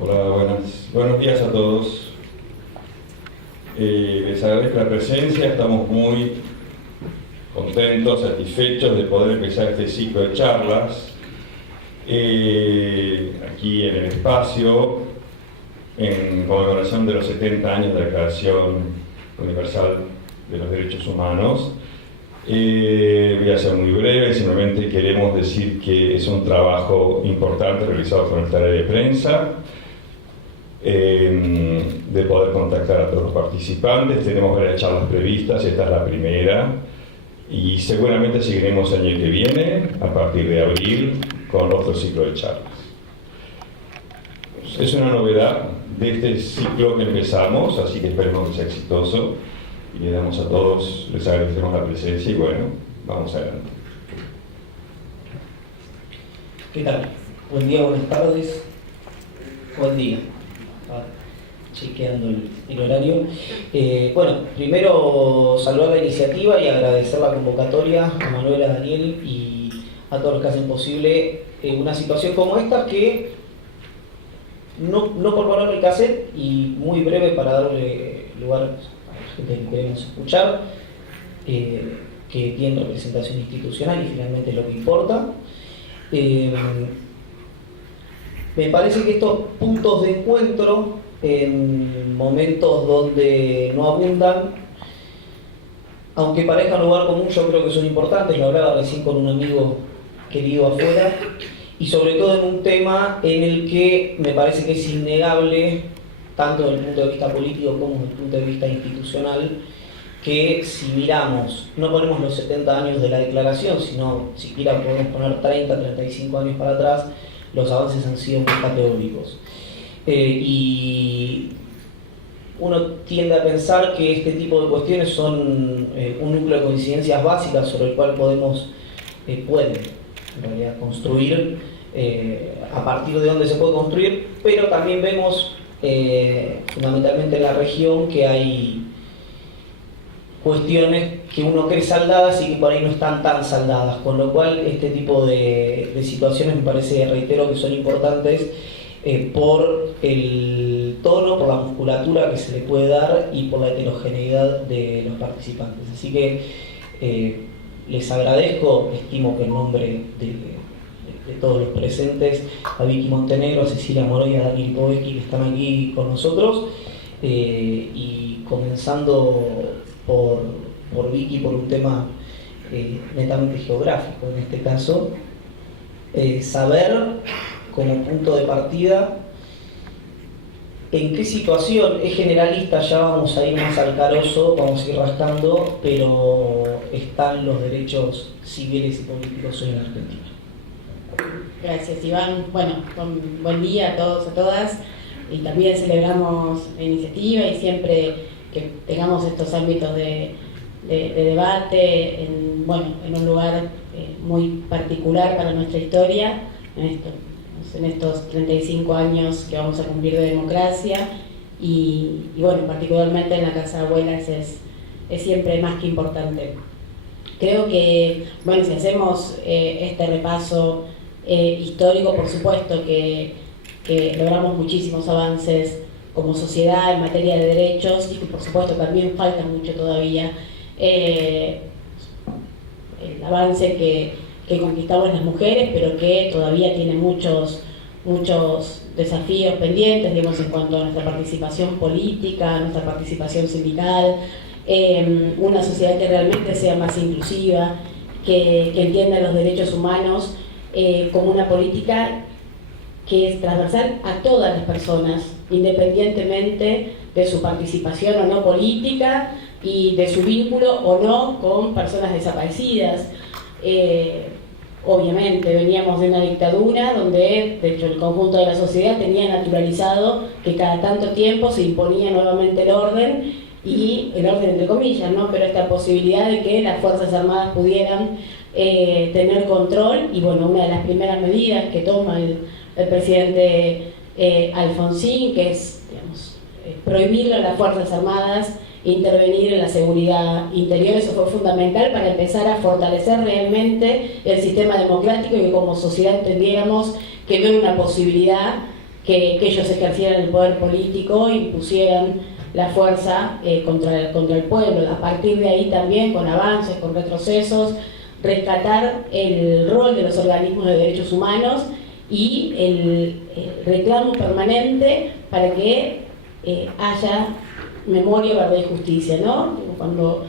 Hola, buenos días a todos. Les agradezco la presencia, estamos muy contentos, satisfechos de poder empezar este ciclo de charlas aquí en el espacio en conmemoración de los 70 años de la Declaración Universal de los Derechos Humanos. Voy a ser muy breve, simplemente queremos decir que es un trabajo importante realizado por nuestra área de prensa, de poder contactar a todos los participantes. Tenemos varias charlas previstas, esta es la primera, y seguramente seguiremos el año que viene, a partir de abril, con otro ciclo de charlas. Es una novedad de este ciclo que empezamos, así que esperemos que sea exitoso, y le damos a todos, les agradecemos la presencia y bueno, vamos adelante. ¿Qué tal? Buen día, buenas tardes, buen día. Chequeando el horario. Bueno, primero saludar la iniciativa y agradecer la convocatoria a Manuela, a Daniel y a todos los que hacen posible una situación como esta, que no por ponerme el cassette y muy breve para darle lugar a la gente que queremos escuchar, que tiene representación institucional y finalmente es lo que importa. Me parece que estos puntos de encuentro, en momentos donde no abundan, aunque parezcan lugar común, yo creo que son importantes. Lo hablaba recién con un amigo querido afuera, y sobre todo en un tema en el que me parece que es innegable, tanto desde el punto de vista político como desde el punto de vista institucional, que si miramos, no ponemos los 70 años de la declaración, sino siquiera podemos poner 30, 35 años para atrás, los avances han sido muy categóricos. Y uno tiende a pensar que este tipo de cuestiones son un núcleo de coincidencias básicas sobre el cual pueden en realidad construir, a partir de donde se puede construir, pero también vemos fundamentalmente en la región que hay cuestiones que uno cree saldadas y que por ahí no están tan saldadas, con lo cual este tipo de situaciones me parece, reitero, que son importantes por el tono, por la musculatura que se le puede dar y por la heterogeneidad de los participantes. Así que les agradezco, estimo que en nombre de todos los presentes, a Vicky Montenegro, a Cecilia Moroy, a Daniel Poveski, que están aquí con nosotros, y comenzando por Vicky, por un tema netamente geográfico en este caso, saber como punto de partida en qué situación, es generalista, ya vamos a ir más al carozo, vamos a ir rascando, pero están los derechos civiles y políticos hoy en Argentina. Gracias, Iván. Bueno, buen día a todos, a todas, y también celebramos la iniciativa y siempre que tengamos estos ámbitos de debate en un lugar muy particular para nuestra historia, en estos 35 años que vamos a cumplir de democracia, y bueno, particularmente en la Casa de Abuelas es siempre más que importante. Creo que, bueno, si hacemos este repaso histórico, por supuesto que logramos muchísimos avances como sociedad en materia de derechos, y que por supuesto también falta mucho todavía. El avance que conquistamos las mujeres, pero que todavía tiene muchos desafíos pendientes, digamos, en cuanto a nuestra participación política, nuestra participación sindical, una sociedad que realmente sea más inclusiva, que entienda los derechos humanos como una política que es transversal a todas las personas, independientemente de su participación o no política y de su vínculo o no con personas desaparecidas. Obviamente veníamos de una dictadura donde, de hecho, el conjunto de la sociedad tenía naturalizado que cada tanto tiempo se imponía nuevamente el orden, y el orden entre comillas, ¿no? Pero esta posibilidad de que las Fuerzas Armadas pudieran tener control, y bueno, una de las primeras medidas que toma el presidente Alfonsín, que es, digamos, prohibirle a las Fuerzas Armadas intervenir en la seguridad interior. Eso fue fundamental para empezar a fortalecer realmente el sistema democrático, y que como sociedad entendiéramos que no era una posibilidad que ellos ejercieran el poder político y pusieran la fuerza contra el pueblo. A partir de ahí también, con avances, con retrocesos, rescatar el rol de los organismos de derechos humanos y el reclamo permanente para que haya memoria, verdad y justicia, ¿no? Cuando,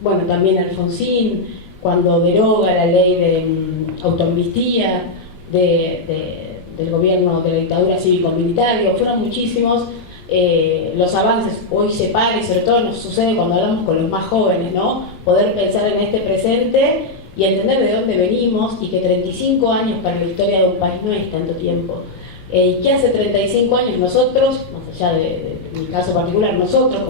bueno, también Alfonsín, cuando deroga la ley de autoamnistía del gobierno de la dictadura cívico-militar, fueron muchísimos los avances. Hoy se para, y sobre todo nos sucede cuando hablamos con los más jóvenes, ¿no? Poder pensar en este presente y entender de dónde venimos, y que 35 años para la historia de un país no es tanto tiempo. Y que hace 35 años nosotros, más allá de mi caso particular, nosotros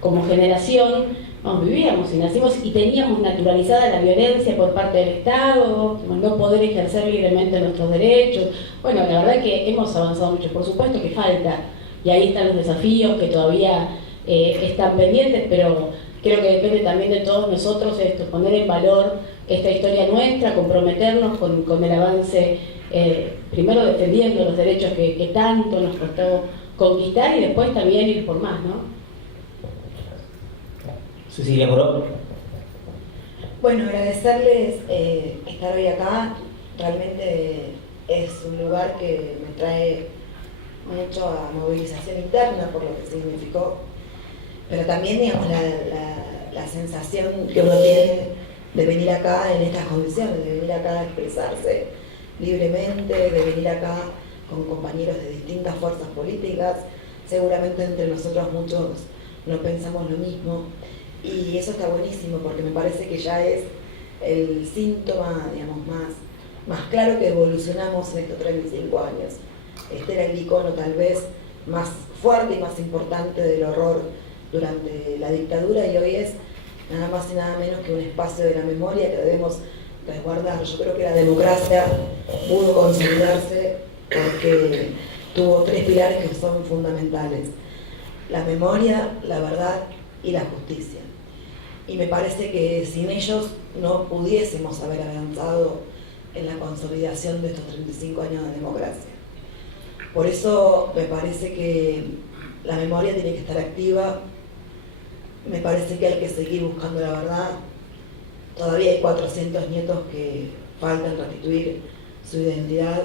como generación, vivíamos y nacimos y teníamos naturalizada la violencia por parte del Estado, no poder ejercer libremente nuestros derechos. Bueno, la verdad que hemos avanzado mucho, por supuesto que falta, y ahí están los desafíos que todavía están pendientes, pero creo que depende también de todos nosotros esto, poner en valor esta historia nuestra, comprometernos con el avance, primero defendiendo los derechos que tanto nos costó conquistar, y después también ir por más, ¿no? Cecilia Moró. Bueno, agradecerles estar hoy acá. Realmente es un lugar que me trae mucho a movilización interna por lo que significó, pero también, digamos, la sensación que uno tiene de venir acá en estas condiciones, de venir acá a expresarse libremente, de venir acá con compañeros de distintas fuerzas políticas. Seguramente entre nosotros muchos no pensamos lo mismo, y eso está buenísimo porque me parece que ya es el síntoma, digamos, más claro que evolucionamos en estos 35 años. Este era el icono tal vez más fuerte y más importante del horror durante la dictadura, y hoy es nada más y nada menos que un espacio de la memoria que debemos resguardar. Yo creo que la democracia pudo consolidarse porque tuvo 3 pilares que son fundamentales: la memoria, la verdad y la justicia. Y me parece que sin ellos no pudiésemos haber avanzado en la consolidación de estos 35 años de democracia. Por eso me parece que la memoria tiene que estar activa, me parece que hay que seguir buscando la verdad. Todavía hay 400 nietos que faltan restituir su identidad,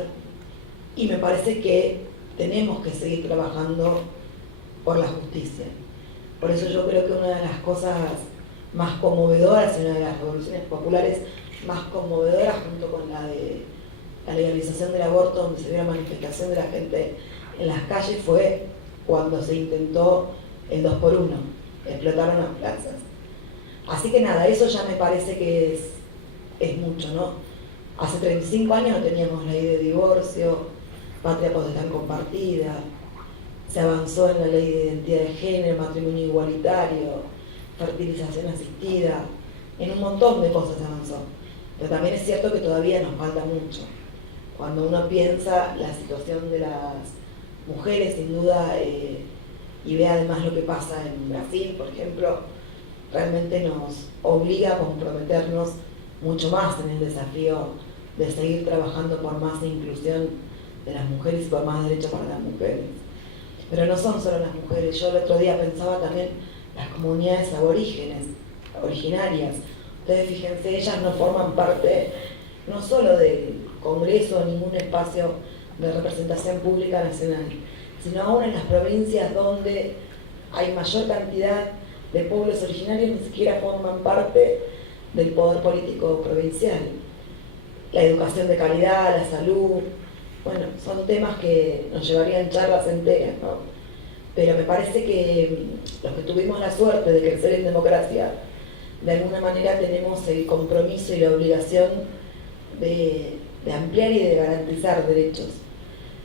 y me parece que tenemos que seguir trabajando por la justicia. Por eso yo creo que una de las cosas más conmovedoras, y una de las revoluciones populares más conmovedoras, junto con la de la legalización del aborto, donde se vio la manifestación de la gente en las calles, fue cuando se intentó el 2x1, explotaron las plazas. Así que nada, eso ya me parece que es mucho, ¿no? Hace 35 años no teníamos ley de divorcio, patria potestad compartida, se avanzó en la ley de identidad de género, matrimonio igualitario, fertilización asistida, en un montón de cosas se avanzó. Pero también es cierto que todavía nos falta mucho. Cuando uno piensa la situación de las mujeres, sin duda, y ve además lo que pasa en Brasil, por ejemplo, realmente nos obliga a comprometernos mucho más en el desafío de seguir trabajando por más inclusión de las mujeres y por más derechos para las mujeres. Pero no son solo las mujeres. Yo el otro día pensaba también las comunidades aborígenes, originarias. Ustedes fíjense, ellas no forman parte no solo del Congreso o ningún espacio de representación pública nacional, sino aún en las provincias donde hay mayor cantidad de pueblos originarios, ni siquiera forman parte del poder político provincial. La educación de calidad, la salud, bueno, son temas que nos llevarían charlas enteras, ¿no? Pero me parece que los que tuvimos la suerte de crecer en democracia, de alguna manera tenemos el compromiso y la obligación de ampliar y de garantizar derechos.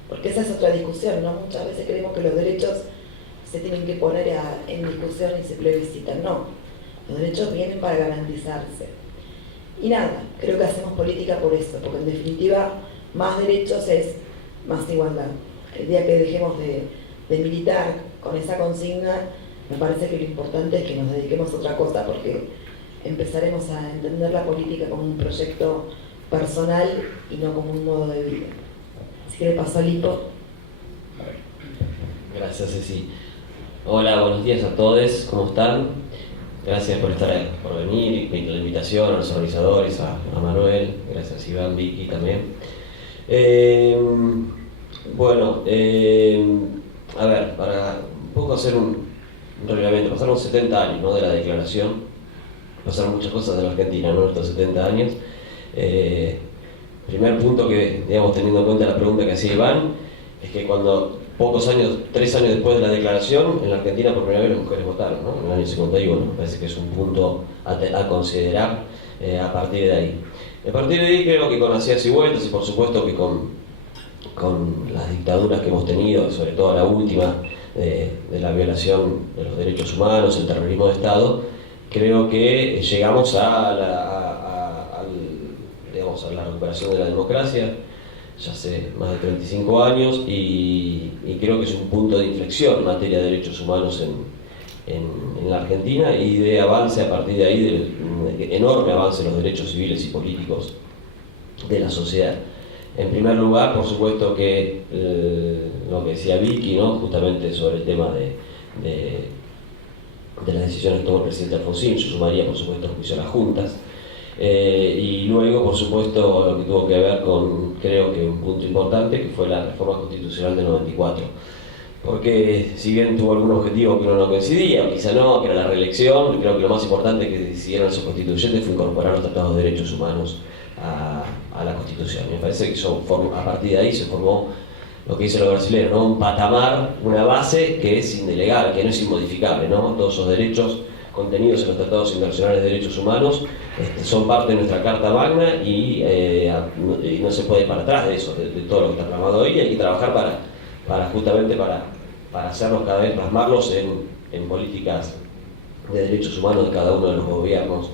Porque esa es otra discusión, ¿no? Muchas veces creemos que los derechos se tienen que poner en discusión y se plebiscitan. No, los derechos vienen para garantizarse. Y nada, creo que hacemos política por eso, porque en definitiva más derechos es más igualdad. El día que dejemos de militar con esa consigna, me parece que lo importante es que nos dediquemos a otra cosa, porque empezaremos a entender la política como un proyecto personal y no como un modo de vida. Así que le paso al Lipo Gracias, Ceci. Hola, buenos días a todos, ¿cómo están? Gracias por por venir, la invitación a los organizadores, a Manuel, gracias Iván, Vicky también. Bueno, a ver, para un poco hacer un reglamento, pasaron 70 años, ¿no?, de la declaración, pasaron muchas cosas en la Argentina, ¿no?, estos 70 años. Primer punto que, digamos, teniendo en cuenta la pregunta que hacía Iván, es que cuando pocos años, 3 años después de la declaración, en la Argentina por primera vez las mujeres votaron, ¿no?, en el año 51, me parece que es un punto a considerar a partir de ahí. A partir de ahí creo que con las idas y vueltas, y por supuesto que con las dictaduras que hemos tenido, sobre todo la última, de la violación de los derechos humanos, el terrorismo de Estado, creo que llegamos a la recuperación de la democracia ya hace más de 35 años y creo que es un punto de inflexión en materia de derechos humanos en la Argentina y de avance a partir de ahí, de enorme avance en los derechos civiles y políticos de la sociedad. En primer lugar, por supuesto que lo que decía Vicky, ¿no?, justamente sobre el tema de las decisiones que tomó el presidente Alfonsín, yo sumaría por supuesto el juicio a las juntas, y luego por supuesto lo que tuvo que ver con, creo que un punto importante, que fue la reforma constitucional del 94, porque si bien tuvo algún objetivo que uno no coincidía, o quizá no, que era la reelección, creo que lo más importante que decidieron esos constituyentes fue incorporar los tratados de derechos humanos a la Constitución. Me parece que a partir de ahí se formó lo que dicen los brasileños, ¿no?, un patamar, una base que es indelegable, que no es inmodificable, ¿no? Todos esos derechos contenidos en los tratados internacionales de derechos humanos son parte de nuestra Carta Magna y no se puede ir para atrás de eso, de todo lo que está plasmado hoy. Hay que trabajar justamente para hacerlos cada vez, plasmarlos en políticas de derechos humanos de cada uno de los gobiernos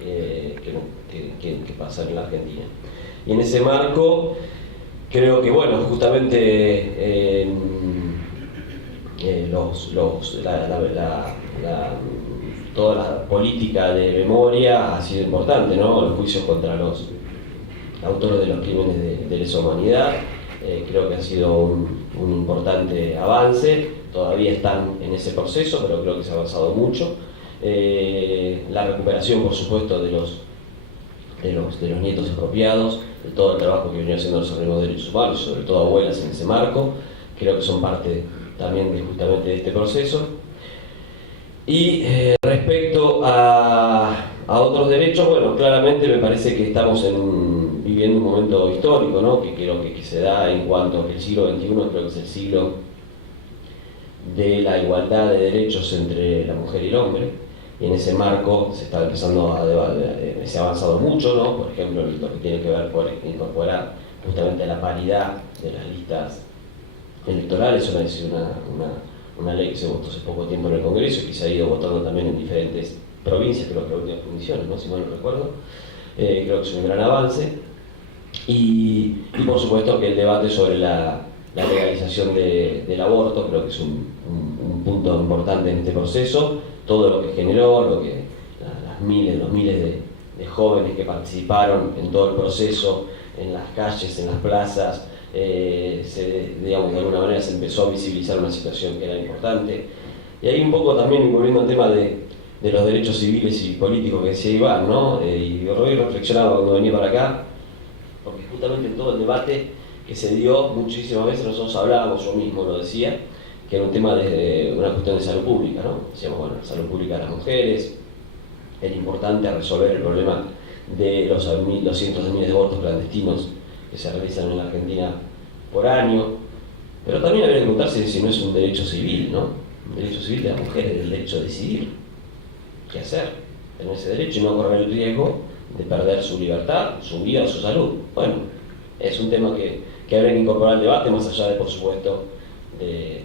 que pasan en la Argentina. Y en ese marco creo que, bueno, justamente toda la política de memoria ha sido importante, ¿no? Los juicios contra los autores de los crímenes de lesa humanidad, creo que ha sido un importante avance. Todavía están en ese proceso, pero creo que se ha avanzado mucho. La recuperación, por supuesto, de los nietos expropiados, de todo el trabajo que venía haciendo los organismos de derechos humanos, sobre todo abuelas en ese marco, creo que son parte también justamente de este proceso. Y respecto a otros derechos, bueno, claramente me parece que estamos viviendo un momento histórico, ¿no?, que creo que se da en cuanto a que el siglo XXI creo que es el siglo de la igualdad de derechos entre la mujer y el hombre, y en ese marco se está empezando se ha avanzado mucho, ¿no? Por ejemplo, lo que tiene que ver con incorporar justamente la paridad de las listas electorales. Es una ley que se votó hace poco tiempo en el Congreso y que se ha ido votando también en diferentes provincias, creo que en últimas condiciones, ¿no?, si mal no recuerdo. Creo que es un gran avance. Y por supuesto que el debate sobre la legalización del aborto creo que es un punto importante en este proceso. Todo lo que generó, los miles de jóvenes que participaron en todo el proceso, en las calles, en las plazas, digamos, de alguna manera se empezó a visibilizar una situación que era importante. Y ahí un poco también volviendo al tema de los derechos civiles y políticos que decía Iván, ¿no? Y hoy reflexionaba cuando venía para acá, porque justamente en todo el debate que se dio muchísimas veces nosotros hablábamos, yo mismo lo decía, que era un tema de una cuestión de salud pública, ¿no? Decíamos, bueno, la salud pública de las mujeres, era importante resolver el problema de los cientos de miles de abortos clandestinos que se realizan en la Argentina por año, pero también habría que preguntarse si no es un derecho civil, ¿no? Un derecho civil de las mujeres, el derecho a decidir qué hacer, tener ese derecho y no correr el riesgo de perder su libertad, su vida o su salud. Bueno, es un tema que habría que incorporar al debate, más allá de, por supuesto, de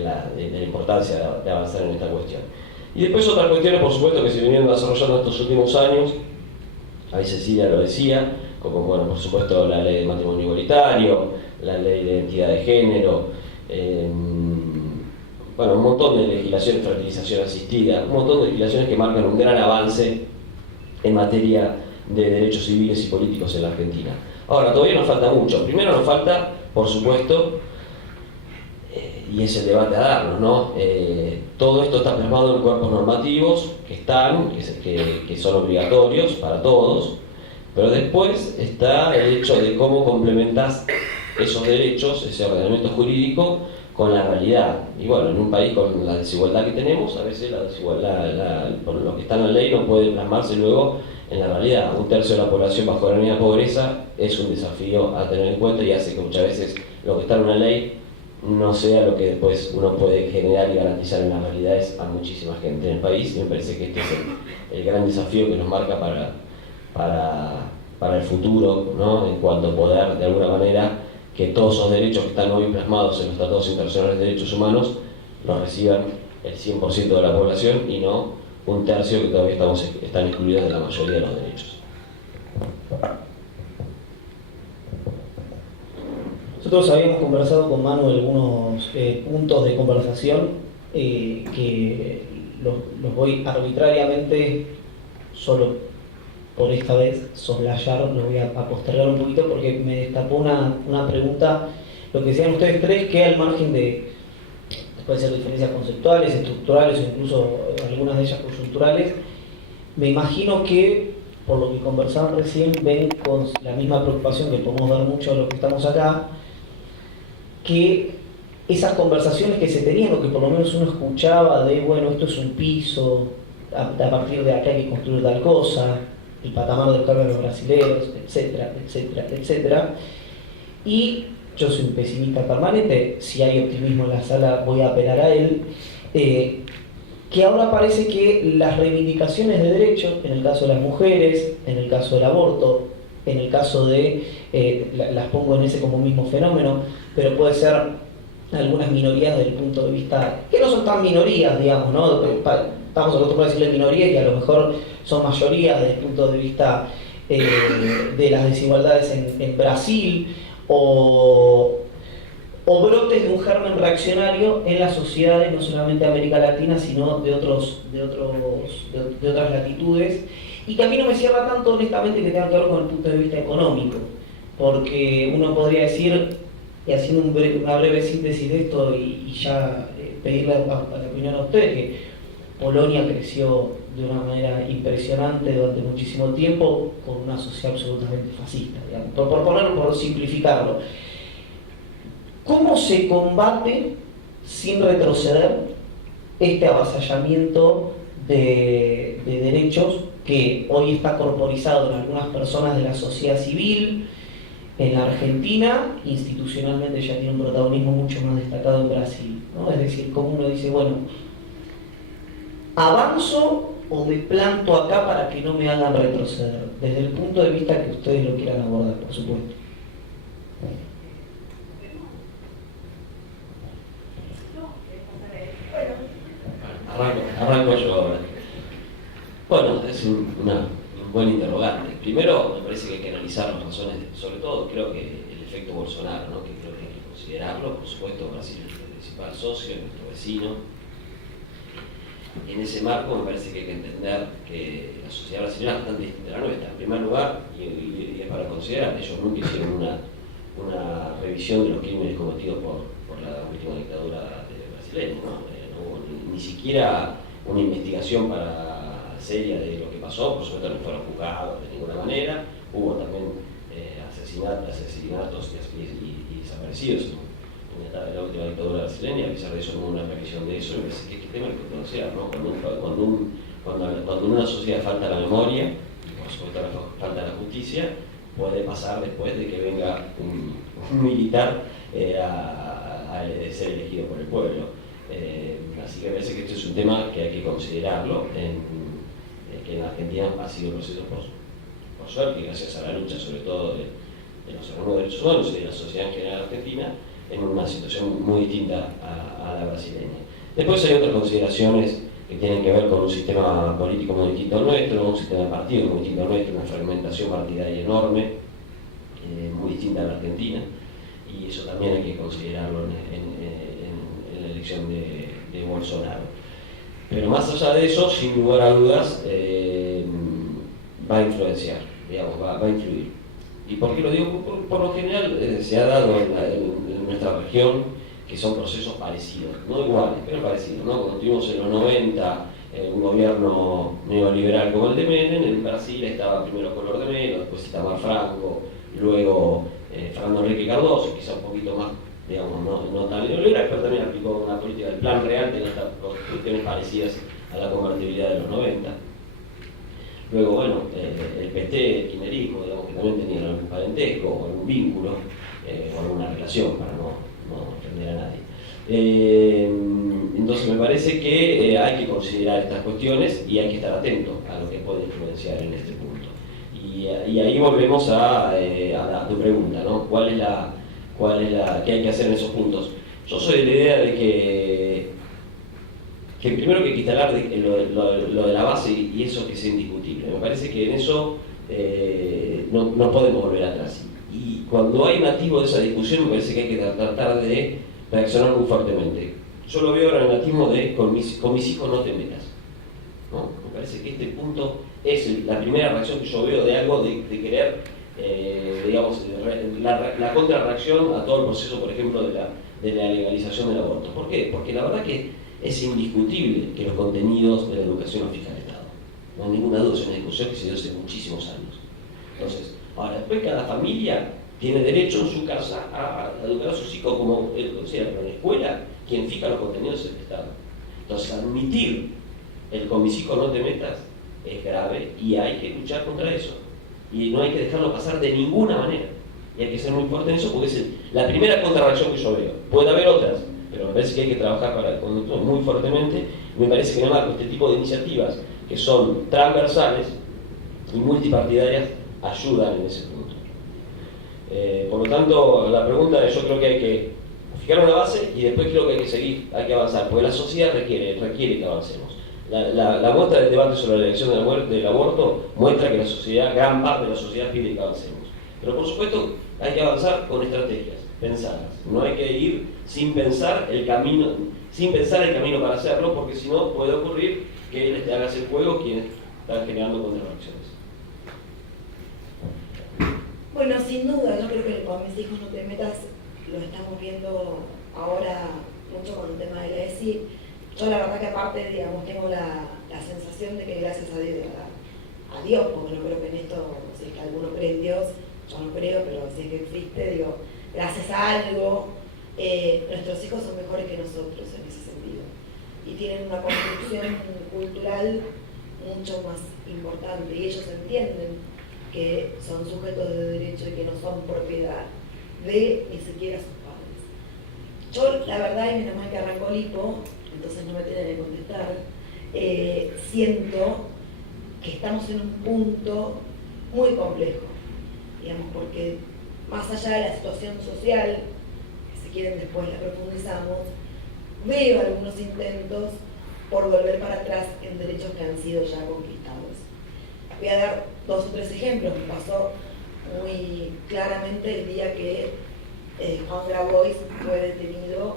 la importancia de avanzar en esta cuestión. Y después otras cuestiones, por supuesto, que se vinieron desarrollando estos últimos años, ahí Cecilia lo decía, como, bueno, por supuesto, la ley de matrimonio igualitario, la ley de identidad de género, bueno, un montón de legislaciones, fertilización asistida, un montón de legislaciones que marcan un gran avance en materia de derechos civiles y políticos en la Argentina. Ahora, todavía nos falta mucho. Primero nos falta, por supuesto, y es el debate a darnos, ¿no? Todo esto está plasmado en cuerpos normativos que están, que son obligatorios para todos, pero después está el hecho de cómo complementas esos derechos, ese ordenamiento jurídico, con la realidad. Y bueno, en un país con la desigualdad que tenemos, a veces la desigualdad, por lo que está en la ley, no puede plasmarse luego en la realidad. Un tercio de la población bajo la línea de pobreza es un desafío a tener en cuenta y hace que muchas veces lo que está en una ley no sea lo que después uno puede generar y garantizar en las realidades a muchísima gente en el país. Y me parece que este es el gran desafío que nos marca para el futuro, ¿no? En cuanto a poder, de alguna manera, que todos esos derechos que están hoy plasmados en los tratados internacionales de derechos humanos los reciban el 100% de la población y no un tercio que todavía están excluidos de la mayoría de los derechos. Nosotros habíamos conversado con Manu algunos puntos de conversación que los voy arbitrariamente, solo por esta vez, soslayar, los voy a postergar un poquito porque me destapó una pregunta, lo que decían ustedes tres, que al margen de, puede ser diferencias conceptuales, estructurales o incluso algunas de ellas coyunturales, me imagino que, por lo que conversaban recién, ven con la misma preocupación que podemos ver mucho de los que estamos acá, que esas conversaciones que se tenían, o que por lo menos uno escuchaba de, bueno, esto es un piso, a partir de acá hay que construir tal cosa, el patamar del cambio de los brasileños, etcétera, etcétera, etcétera. Y yo soy un pesimista permanente, si hay optimismo en la sala voy a apelar a él, que ahora parece que las reivindicaciones de derechos, en el caso de las mujeres, en el caso del aborto, en el caso de, las pongo en ese como mismo fenómeno, pero puede ser algunas minorías desde el punto de vista, que no son tan minorías, digamos, ¿no? Estamos acostumbrados a decirle minoría, que a lo mejor son mayorías desde el punto de vista de las desigualdades en Brasil, o brotes de un germen reaccionario en las sociedades, no solamente de América Latina, sino de otras latitudes, y que a mí no me cierra tanto, honestamente, que tenga que ver con el punto de vista económico, porque uno podría decir, y haciendo una breve síntesis de esto y ya pedirle a la opinión a ustedes, que Polonia creció de una manera impresionante durante muchísimo tiempo con una sociedad absolutamente fascista, digamos. Por simplificarlo. ¿Cómo se combate sin retroceder este avasallamiento de derechos que hoy está corporizado en algunas personas de la sociedad civil? En la Argentina, institucionalmente ya tiene un protagonismo mucho más destacado en Brasil, ¿no? Es decir, como uno dice, bueno, ¿avanzo o me planto acá para que no me hagan retroceder? Desde el punto de vista que ustedes lo quieran abordar, por supuesto. Arranco yo ahora. Bueno, es un buen interrogante. Primero, me parece que hay que analizar las razones, sobre todo creo que el efecto Bolsonaro, ¿no? Que creo que hay que considerarlo. Por supuesto, Brasil es nuestro principal socio, nuestro vecino. En ese marco me parece que hay que entender que la sociedad brasileña es bastante distinta a la nuestra. En primer lugar, y es para considerar, ellos nunca hicieron una revisión de los crímenes cometidos por la última dictadura brasileña, ¿no? No hubo ni siquiera una investigación seria de lo que pasó, por supuesto no fueron juzgados de ninguna manera, hubo también asesinatos y desaparecidos en la última dictadura brasileña. A pesar de eso no hubo una revisión de eso, y me parece que este tema hay que conocer, ¿no? Cuando en una sociedad falta la memoria, y por supuesto falta la justicia, puede pasar después de que venga un militar a ser elegido por el pueblo. Así que me parece que este es un tema que hay que considerarlo, que en Argentina ha sido un proceso por suerte, gracias a la lucha sobre todo de los organismos de derechos humanos y de la sociedad en general argentina, en una situación muy distinta a la brasileña. Después hay otras consideraciones que tienen que ver con un sistema político muy distinto al nuestro, un sistema de partidos muy distinto al nuestro, una fragmentación partidaria enorme, muy distinta a la Argentina, y eso también hay que considerarlo en la elección de Bolsonaro. Pero más allá de eso, sin lugar a dudas, va a influenciar, digamos, va a influir. ¿Y por qué lo digo? Por lo general se ha dado en nuestra región que son procesos parecidos, no iguales, pero parecidos, ¿no? Cuando tuvimos en los 90 un gobierno neoliberal como el de Menem, en Brasil estaba primero Collor de Mello, después Itamar Franco, luego Fernando Henrique Cardoso, quizá un poquito más, digamos, no tan neoliberal, pero también aplicó una política del plan real de estas cuestiones parecidas a la convertibilidad de los 90. Luego, bueno, el PT, el kirchnerismo, digamos que también tenían algún parentesco o algún vínculo o alguna relación, para no ofender a nadie. Entonces me parece que hay que considerar estas cuestiones y hay que estar atento a lo que puede influenciar en este punto. Y ahí volvemos a tu pregunta, ¿no? ¿Qué hay que hacer en esos puntos? Yo soy de la idea de que primero que hay que instalar lo de la base y eso que es indiscutible. Me parece que en eso no podemos volver atrás. Y cuando hay un atisbo de esa discusión, me parece que hay que tratar de reaccionar muy fuertemente. Yo lo veo ahora en el atismo de con mis hijos no te metas, ¿no? Me parece que este punto es la primera reacción que yo veo de algo de querer, digamos, la contrarreacción a todo el proceso, por ejemplo, de la legalización del aborto. ¿Por qué? Porque la verdad que es indiscutible que los contenidos de la educación los fija el Estado. No hay ninguna duda, es una discusión que se dio hace muchísimos años. Entonces, ahora, después cada familia tiene derecho en su casa a educar a sus hijos como sea, pero en la escuela quien fija los contenidos es el Estado. Entonces, admitir el con mis hijos no te metas es grave y hay que luchar contra eso. Y no hay que dejarlo pasar de ninguna manera. Y hay que ser muy fuerte en eso porque es la primera contrarreacción que yo veo. Puede haber otras, pero me parece que hay que trabajar para el conductor muy fuertemente. Me parece que en el marco este tipo de iniciativas que son transversales y multipartidarias ayudan en ese punto. Por lo tanto, la pregunta es, yo creo que hay que fijar una base y después creo que hay que seguir, hay que avanzar, porque la sociedad requiere que avancemos. La muestra del debate sobre la elección del aborto muestra que la sociedad, gran parte de la sociedad pide que avancemos. Pero por supuesto hay que avanzar con estrategias, pensadas. No hay que ir sin pensar el camino para hacerlo, porque si no puede ocurrir que les hagas el juego quienes están generando contrarreacciones. Bueno, sin duda, yo creo que con mis hijos no te metas, lo estamos viendo ahora mucho con el tema de la ESI. Yo la verdad que aparte, digamos, tengo la sensación de que gracias a Dios, porque no creo que en esto, si es que alguno cree en Dios, yo no creo, pero si es que existe, digo, gracias a algo, nuestros hijos son mejores que nosotros en ese sentido. Y tienen una construcción cultural mucho más importante, y ellos entienden que son sujetos de derecho y que no son propiedad de ni siquiera sus padres. Yo, la verdad, y menos mal que arrancó el hipo, entonces no me tienen que contestar, siento que estamos en un punto muy complejo, digamos, porque más allá de la situación social, que si quieren después la profundizamos, veo algunos intentos por volver para atrás en derechos que han sido ya conquistados. Voy a dar 2 o 3 ejemplos. Me pasó muy claramente el día que Juan Grabois fue detenido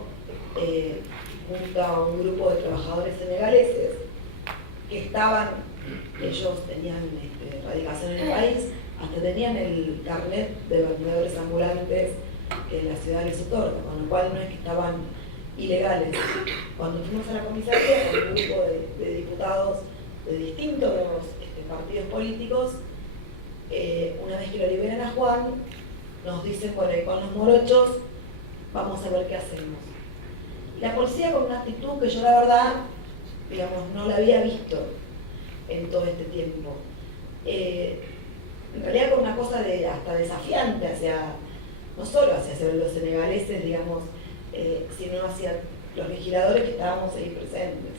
junto a un grupo de trabajadores senegaleses que ellos tenían radicación en el país, hasta tenían el carnet de vendedores ambulantes que la ciudad les otorga, con lo cual no es que estaban ilegales. Cuando fuimos a la comisaría con un grupo de diputados de distintos partidos políticos, una vez que lo liberan a Juan, nos dicen, bueno, y con los morochos vamos a ver qué hacemos. Y la policía, con una actitud que yo la verdad, digamos, no la había visto en todo este tiempo, en realidad con una cosa hasta desafiante no solo hacia los senegaleses, digamos, sino hacia los legisladores que estábamos ahí presentes.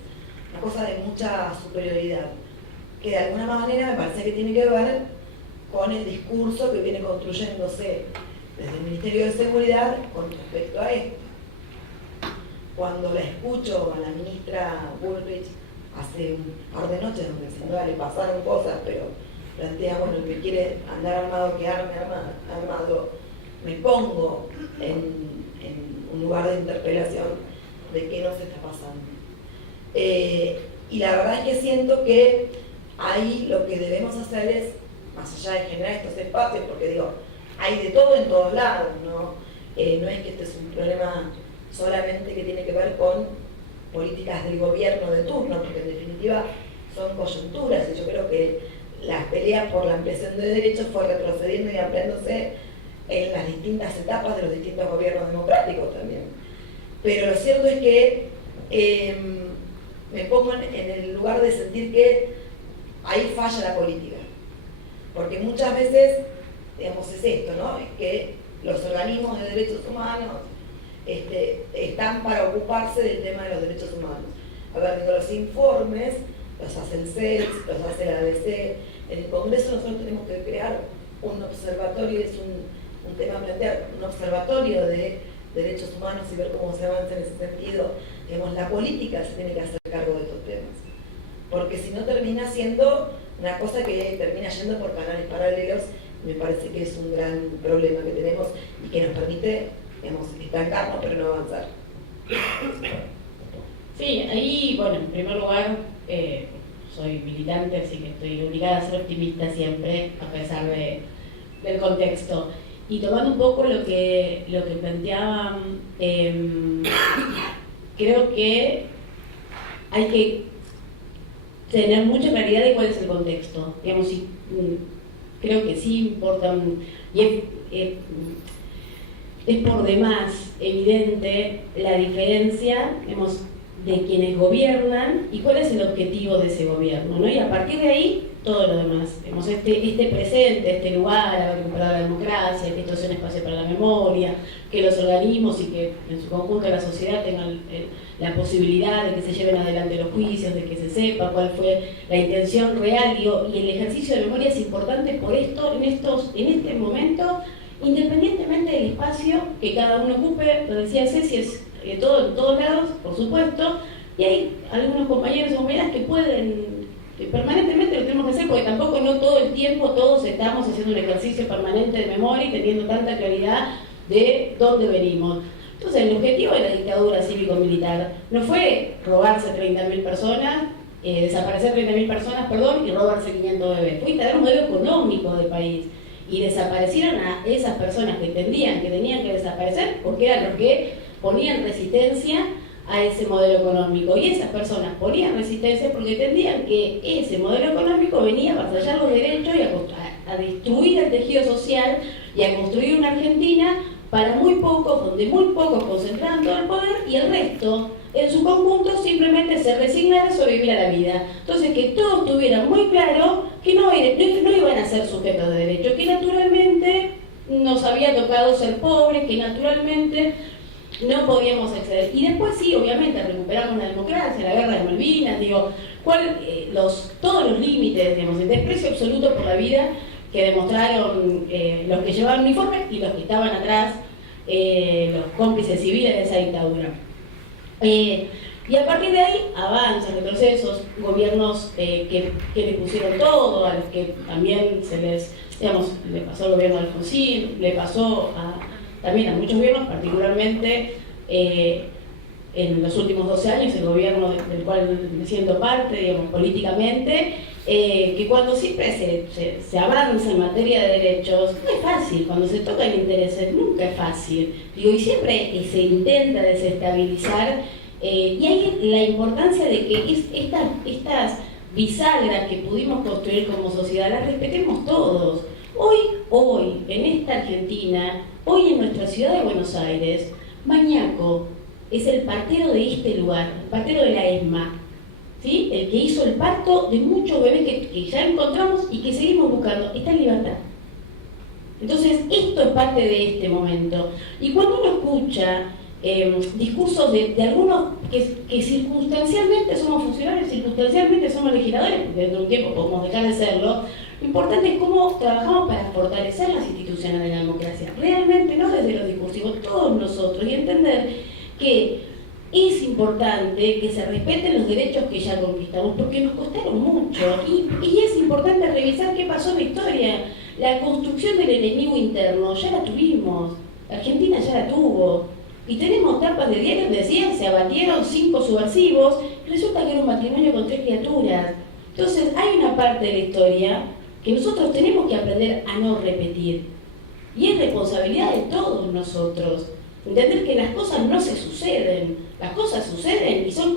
Una cosa de mucha superioridad, que de alguna manera me parece que tiene que ver con el discurso que viene construyéndose desde el Ministerio de Seguridad con respecto a esto. Cuando la escucho a la ministra Bullrich hace un par de noches, donde sin duda le pasaron cosas, pero plantea, bueno, el que quiere andar armado, que arme armado, me pongo en un lugar de interpelación de qué nos está pasando. Y la verdad es que siento que ahí lo que debemos hacer es, más allá de generar estos espacios, porque digo, hay de todo en todos lados, ¿no? No es que este es un problema solamente que tiene que ver con políticas del gobierno de turno, porque en definitiva son coyunturas, y yo creo que la pelea por la ampliación de derechos fue retrocediendo y ampliándose en las distintas etapas de los distintos gobiernos democráticos también. Pero lo cierto es que me pongo en el lugar de sentir que ahí falla la política, porque muchas veces, digamos, es esto, ¿no? Es que los organismos de derechos humanos están para ocuparse del tema de los derechos humanos. A ver, digo, los informes los hace el CELS, los hace la ABC. En el Congreso nosotros tenemos que crear un observatorio, es un tema a plantear, un observatorio de derechos humanos y ver cómo se avanza en ese sentido. Digamos, la política se tiene que hacer cargo de estos temas, porque si no termina siendo una cosa que termina yendo por canales paralelos. Me parece que es un gran problema que tenemos y que nos permite, digamos, estancarnos pero no avanzar. Sí, ahí, bueno, en primer lugar, soy militante, así que estoy obligada a ser optimista siempre, a pesar del contexto. Y tomando un poco lo que planteaban, creo que hay que tener mucha claridad de cuál es el contexto. Digamos, si, creo que sí importan, y es por demás evidente la diferencia, digamos, de quienes gobiernan y cuál es el objetivo de ese gobierno, ¿no? Y a partir de ahí, todo lo demás. Digamos, este presente, este lugar, haber recuperado la democracia, que esto sea un espacio para la memoria, que los organismos y que en su conjunto la sociedad tengan la posibilidad de que se lleven adelante los juicios, de que se sepa cuál fue la intención real, y el ejercicio de memoria es importante por esto, en este momento, independientemente del espacio que cada uno ocupe. Lo decía Ceci, es en todos lados, por supuesto, y hay algunos compañeros y compañeras que pueden, permanentemente lo tenemos que hacer, porque tampoco no todo el tiempo todos estamos haciendo un ejercicio permanente de memoria y teniendo tanta claridad de dónde venimos. Entonces, el objetivo de la dictadura cívico-militar no fue robarse 30.000 personas, desaparecer 30.000 personas, y robarse 500 bebés. Fue instalar un modelo económico del país. Y desaparecieron a esas personas que entendían que tenían que desaparecer porque eran los que ponían resistencia a ese modelo económico. Y esas personas ponían resistencia porque entendían que ese modelo económico venía a avasallar los derechos y a destruir el tejido social y a construir una Argentina para muy pocos, donde muy pocos concentraban todo el poder y el resto, en su conjunto, simplemente se resignara a sobrevivir a la vida. Entonces, que todos tuvieran muy claro que no iban a ser sujetos de derecho, que naturalmente nos había tocado ser pobres, que naturalmente no podíamos acceder. Y después sí, obviamente, recuperamos la democracia, la guerra de Malvinas, todos los límites, digamos, el desprecio absoluto por la vida que demostraron los que llevaban uniforme y los que estaban atrás, los cómplices civiles de esa dictadura. Y a partir de ahí, avanzan, retrocesos, gobiernos que le pusieron todo, a los que también le pasó al gobierno de Alfonsín, le pasó también a muchos gobiernos, particularmente en los últimos 12 años, el gobierno del cual me siento parte, digamos, políticamente, que cuando siempre se avanza en materia de derechos, no es fácil, cuando se tocan intereses nunca es fácil, y siempre se intenta desestabilizar, y hay la importancia de que estas bisagras que pudimos construir como sociedad las respetemos todos. Hoy, en esta Argentina, hoy en nuestra ciudad de Buenos Aires, Mañaco es el partero de este lugar, el partero de la ESMA, ¿sí? El que hizo el parto de muchos bebés que ya encontramos y que seguimos buscando, está en libertad. Entonces, esto es parte de este momento. Y cuando uno escucha discursos de algunos que circunstancialmente somos funcionarios, circunstancialmente somos legisladores, porque dentro de un tiempo podemos dejar de serlo, lo importante es cómo trabajamos para fortalecer las instituciones de la democracia, realmente no desde los discursivos, todos nosotros, y entender que es importante que se respeten los derechos que ya conquistamos, porque nos costaron mucho, y es importante revisar qué pasó en la historia. La construcción del enemigo interno ya la tuvimos, Argentina ya la tuvo, y tenemos tapas de diarios donde decían se abatieron 5 subversivos, y resulta que era un matrimonio con 3 criaturas. Entonces hay una parte de la historia que nosotros tenemos que aprender a no repetir, y es responsabilidad de todos nosotros entender que las cosas no se suceden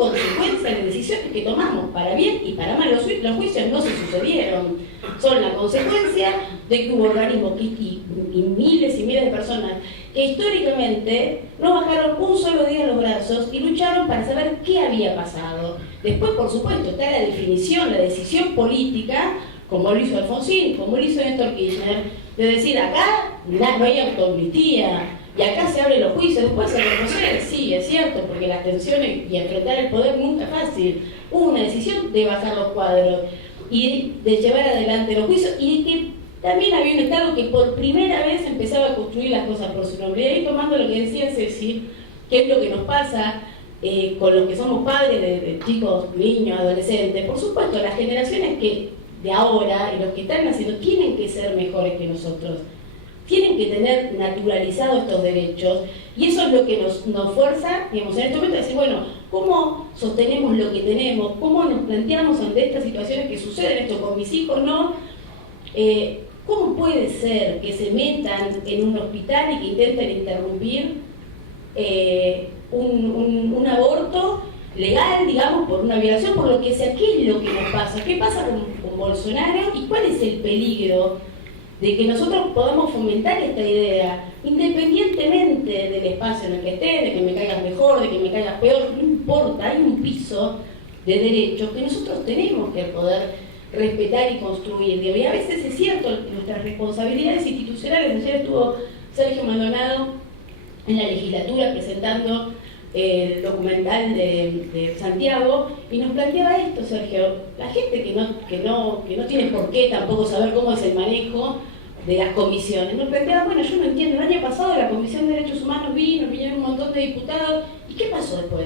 consecuencia de decisiones que tomamos, para bien y para mal. Los juicios no se sucedieron, son la consecuencia de que hubo organismos y miles y miles de personas que históricamente no bajaron un solo día los brazos y lucharon para saber qué había pasado. Después, por supuesto, está la definición, la decisión política, como lo hizo Alfonsín, como lo hizo Néstor Kirchner, de decir acá no hay autoamnistía, y acá se abren los juicios, después se reconoce, sí, es cierto, porque las tensiones y enfrentar el poder nunca es fácil. Hubo una decisión de bajar los cuadros y de llevar adelante los juicios, y que también había un Estado que por primera vez empezaba a construir las cosas por su nombre. Y ahí, tomando lo que decía Ceci, qué es lo que nos pasa con los que somos padres de chicos, niños, adolescentes. Por supuesto, las generaciones que de ahora y los que están naciendo tienen que ser mejores que nosotros. Tienen que tener naturalizados estos derechos, y eso es lo que nos fuerza, digamos, en este momento a decir, bueno, ¿cómo sostenemos lo que tenemos? ¿Cómo nos planteamos ante estas situaciones que suceden, esto con mis hijos, no? ¿Cómo puede ser que se metan en un hospital y que intenten interrumpir un aborto legal, digamos, por una violación, por lo que sea? ¿Qué es lo que nos pasa? ¿Qué pasa con Bolsonaro? ¿Y cuál es el peligro de que nosotros podamos fomentar esta idea, independientemente del espacio en el que estés, de que me caigas mejor, de que me caigas peor? No importa, hay un piso de derechos que nosotros tenemos que poder respetar y construir. Y a veces es cierto, nuestras responsabilidades institucionales. Ayer estuvo Sergio Maldonado en la legislatura presentando el documental de Santiago, y nos planteaba esto, Sergio, la gente que no tiene por qué tampoco saber cómo es el manejo de las comisiones, nos planteaba, bueno, yo no entiendo, el año pasado la Comisión de Derechos Humanos vinieron un montón de diputados, ¿y qué pasó después?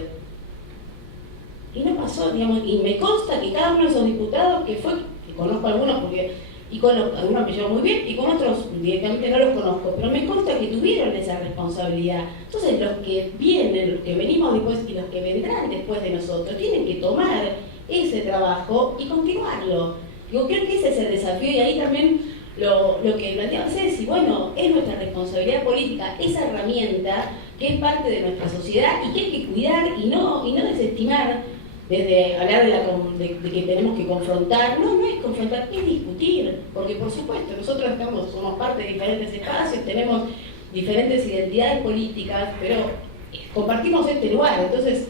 Y no pasó, digamos, y me consta que cada uno de esos diputados que conozco algunos y con algunos me llevo muy bien, y con otros directamente no los conozco, pero me consta que tuvieron esa responsabilidad. Entonces los que vienen, los que venimos después y los que vendrán después de nosotros, tienen que tomar ese trabajo y continuarlo. Yo creo que ese es el desafío, y ahí también lo que planteaba Ceci, bueno, es nuestra responsabilidad política, esa herramienta que es parte de nuestra sociedad y que hay que cuidar y no desestimar. Desde hablar de que tenemos que confrontar, no es confrontar, es discutir, porque por supuesto nosotros somos parte de diferentes espacios, tenemos diferentes identidades políticas, pero compartimos este lugar, entonces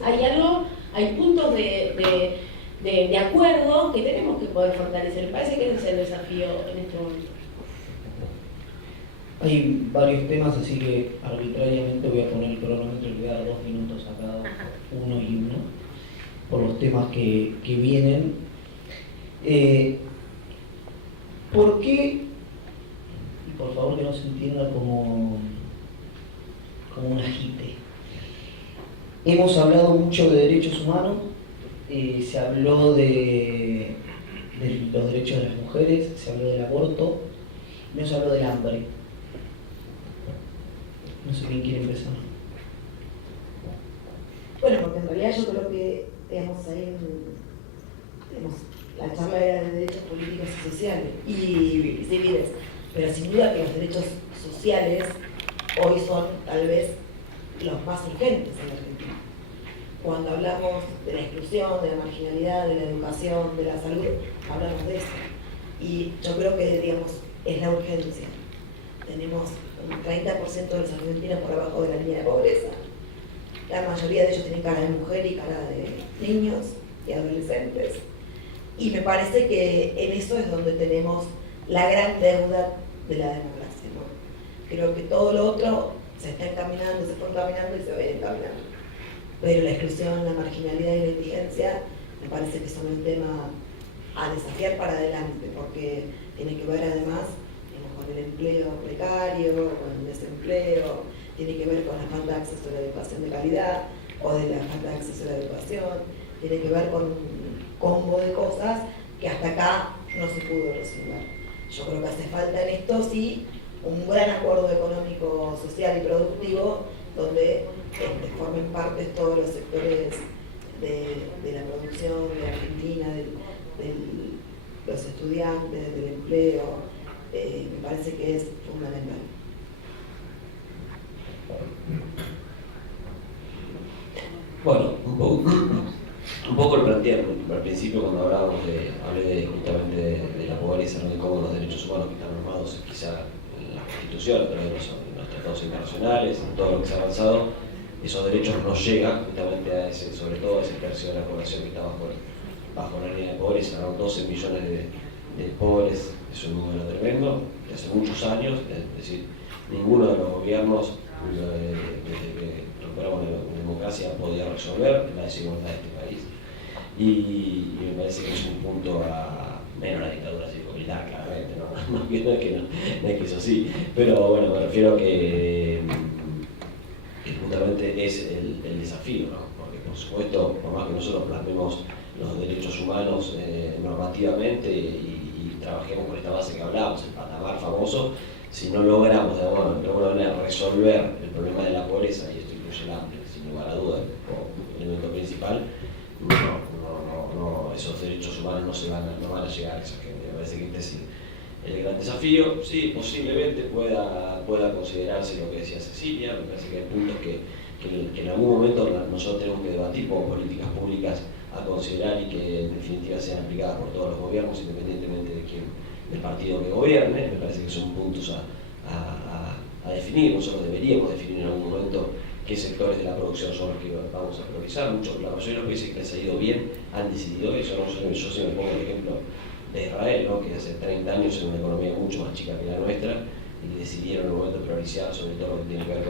hay puntos de acuerdo que tenemos que poder fortalecer. Me parece que ese es el desafío en este momento. Hay varios temas, así que arbitrariamente voy a poner el cronómetro y voy a dar 2 minutos a cada uno y uno, por los temas que vienen. ¿Por qué? Y por favor que no se entienda como un agite. Hemos hablado mucho de derechos humanos, se habló de los derechos de las mujeres, se habló del aborto, no se habló del hambre. No sé quién quiere empezar. Bueno, porque en realidad yo creo que, digamos, la charla era de derechos políticos y sociales y civiles, pero sin duda que los derechos sociales hoy son tal vez los más urgentes en Argentina. Cuando hablamos de la exclusión, de la marginalidad, de la educación, de la salud, hablamos de eso. Y yo creo que, digamos, es la urgencia. Tenemos un 30% de los argentinos por abajo de la línea de pobreza. La mayoría de ellos tienen cara de mujer y cara de niños y adolescentes. Y me parece que en eso es donde tenemos la gran deuda de la democracia, ¿no? Creo que todo lo otro se está encaminando, se fue encaminando y se va a ir encaminando. Pero la exclusión, la marginalidad y la indigencia me parece que son el tema a desafiar para adelante, porque tiene que ver además con el empleo precario, con el desempleo, tiene que ver con la falta de acceso a la educación de calidad o de la falta de acceso a la educación, tiene que ver con un combo de cosas que hasta acá no se pudo resolver. Yo creo que hace falta en esto sí un gran acuerdo económico, social y productivo donde formen parte todos los sectores de la producción de Argentina, de los estudiantes, del empleo. Me parece que es fundamental. Bueno, Un poco lo planteé al principio cuando hablé justamente de la pobreza, ¿no? De cómo los derechos humanos que están normados quizá en la Constitución, a través de los tratados internacionales, en todo lo que se ha avanzado, esos derechos no llegan justamente a ese, sobre todo a ese tercio de la población que está bajo la línea de pobreza, ¿no? 12 millones de pobres es un número tremendo, de hace muchos años, es decir, ninguno de los gobiernos desde que recuperamos la democracia podía resolver la desigualdad de este país. Y me parece que es un punto menos la dictadura cívico-militar, claramente, no es que eso sí, pero bueno, me refiero a que justamente es el desafío, ¿no? Porque por supuesto, por más que nosotros plasmemos los derechos humanos normativamente y trabajemos con esta base que hablábamos, el patamar famoso, si no logramos de alguna manera resolver el problema de la pobreza, y esto incluye el hambre, sin lugar a dudas, como elemento principal, esos derechos humanos no van a llegar a esa gente. Me parece que este es el gran desafío. Sí, posiblemente pueda considerarse lo que decía Cecilia. Me parece que hay puntos que en algún momento nosotros tenemos que debatir como políticas públicas a considerar y que en definitiva sean aplicadas por todos los gobiernos, independientemente del partido que gobierne. Me parece que son puntos a definir. Nosotros deberíamos definir en algún momento qué sectores de la producción son los que vamos a priorizar. La mayoría de los países que les ha ido bien han decidido eso. Yo siempre pongo el ejemplo de Israel, ¿no? Que hace 30 años era una economía mucho más chica que la nuestra y decidieron en un momento priorizar sobre todo lo que tiene que ver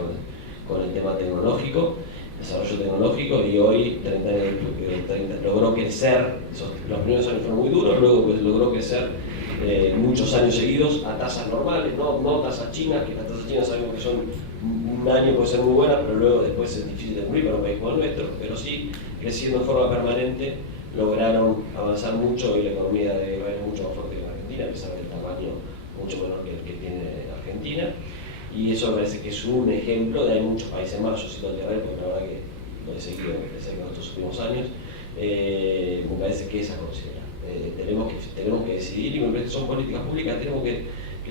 con el tema tecnológico, desarrollo tecnológico, y hoy 30 años logró crecer. Los primeros años fueron muy duros, luego pues, logró crecer muchos años seguidos a tasas normales, no tasas chinas, que las tasas chinas sabemos que son un año puede ser muy buena, pero luego después es difícil de cumplir para un país como el nuestro, pero sí creciendo en forma permanente lograron avanzar mucho y la economía de Israel es mucho más fuerte que la Argentina, a pesar del tamaño mucho menor que el que tiene Argentina, y eso me parece que es un ejemplo. De hay muchos países más, yo cito el de Israel porque la verdad que lo he seguido de cerca en estos últimos años. Me parece que es a considerar. Tenemos que decidir, y me parece que son políticas públicas que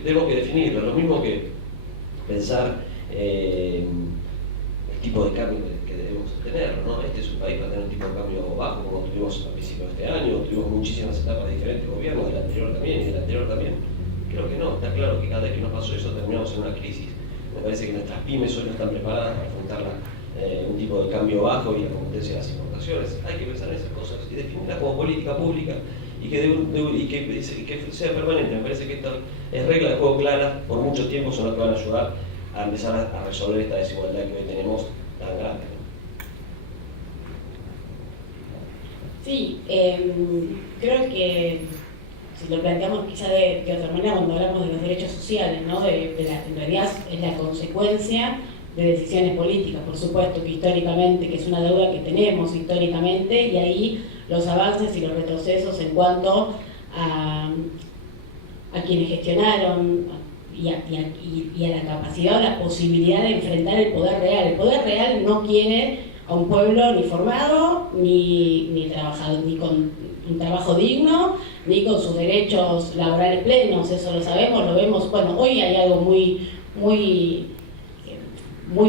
tenemos que definirlo. Lo mismo que pensar el tipo de cambio que debemos tener, ¿no? Este es un país para tener un tipo de cambio bajo, como tuvimos al principio de este año, tuvimos muchísimas etapas de diferentes gobiernos, del anterior también y del anterior también. Creo que no, está claro que cada vez que nos pasó eso terminamos en una crisis. Me parece que nuestras pymes hoy no están preparadas para afrontar un tipo de cambio bajo y la competencia de las importaciones. Hay que pensar en esas cosas y definirlas como política pública y que sea permanente. Me parece que estas reglas de juego claras por mucho tiempo son las que van a ayudar a empezar a resolver esta desigualdad que hoy tenemos tan grande. Sí, creo que si lo planteamos quizá de otra manera cuando hablamos de los derechos sociales, ¿no? En realidad es la consecuencia de decisiones políticas, por supuesto que históricamente, que es una deuda que tenemos históricamente, y ahí los avances y los retrocesos en cuanto a quienes gestionaron y a la capacidad o la posibilidad de enfrentar el poder real. El poder real no quiere a un pueblo ni formado, ni trabajado, ni con un trabajo digno, ni con sus derechos laborales plenos. Eso lo sabemos, lo vemos. Bueno, hoy hay algo muy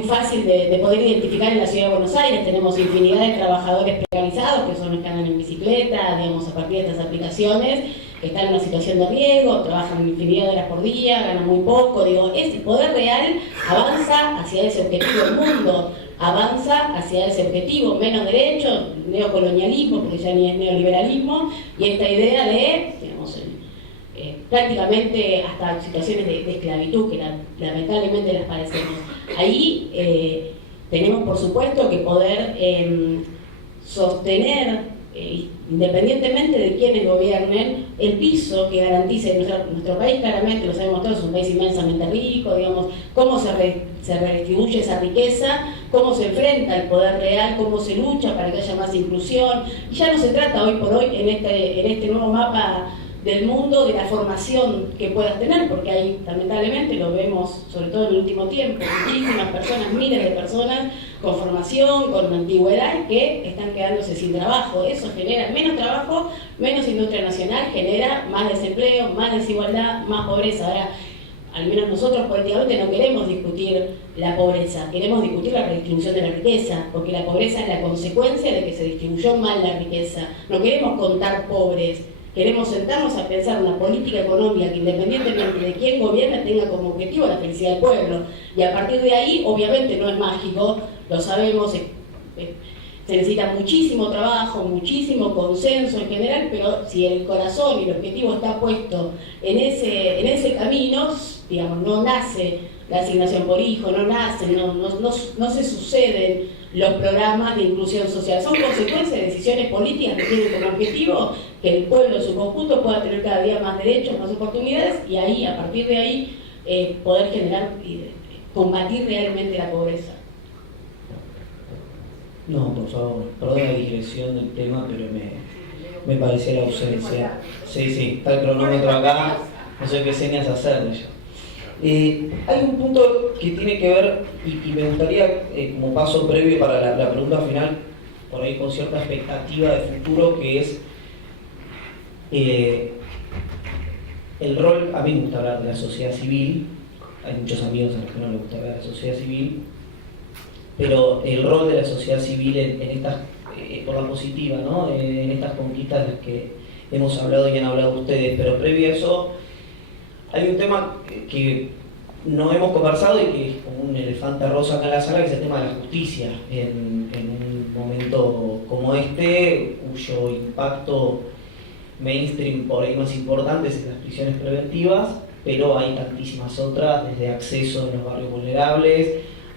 fácil de poder identificar en la ciudad de Buenos Aires. Tenemos infinidad de trabajadores precarizados, que son los que andan en bicicleta, digamos, a partir de estas aplicaciones, que están en una situación de riesgo, trabajan infinidad de horas por día, ganan muy poco. Digo, ese poder real avanza hacia ese objetivo del mundo, avanza hacia ese objetivo, menos derechos, neocolonialismo, porque ya ni es neoliberalismo, y esta idea de, digamos, prácticamente hasta situaciones de esclavitud, que lamentablemente las padecemos. Ahí tenemos, por supuesto, que poder sostener, independientemente de quienes gobiernen, el piso que garantice nuestro país. Claramente lo sabemos todos, es un país inmensamente rico, digamos, cómo se redistribuye esa riqueza, cómo se enfrenta el poder real, cómo se lucha para que haya más inclusión. Y ya no se trata hoy por hoy en este nuevo mapa del mundo de la formación que puedas tener, porque hay, lamentablemente, lo vemos sobre todo en el último tiempo, muchísimas personas, miles de personas con formación, con antigüedad, que están quedándose sin trabajo. Eso genera menos trabajo, menos industria nacional, genera más desempleo, más desigualdad, más pobreza. Ahora, al menos nosotros políticamente no queremos discutir la pobreza, queremos discutir la redistribución de la riqueza, porque la pobreza es la consecuencia de que se distribuyó mal la riqueza. No queremos contar pobres, queremos sentarnos a pensar una política económica que, independientemente de quién gobierne, tenga como objetivo la felicidad del pueblo. Y a partir de ahí, obviamente no es mágico, lo sabemos, se necesita muchísimo trabajo, muchísimo consenso en general, pero si el corazón y el objetivo está puesto en ese camino, digamos, no nace la asignación por hijo, no se suceden los programas de inclusión social. Son consecuencias de decisiones políticas que tienen como objetivo que el pueblo en su conjunto pueda tener cada día más derechos, más oportunidades, y ahí, a partir de ahí, poder generar y combatir realmente la pobreza. No, por favor, perdón la digresión del tema, pero me parecía la ausencia. Sí, está el cronómetro acá, no sé qué señas hacerle yo. Hay un punto que tiene que ver, y me gustaría, como paso previo para la pregunta final, por ahí con cierta expectativa de futuro, que es el rol. A mí me gusta hablar de la sociedad civil, hay muchos amigos a los que no les gusta hablar de la sociedad civil, pero el rol de la sociedad civil en estas, por la positiva, ¿no? En estas conquistas de las que hemos hablado y han hablado ustedes, pero previo a eso hay un tema que no hemos conversado y que es como un elefante rosa acá en la sala, que es el tema de la justicia en un momento como este, cuyo impacto mainstream por ahí más importante es en las prisiones preventivas, pero hay tantísimas otras, desde acceso en los barrios vulnerables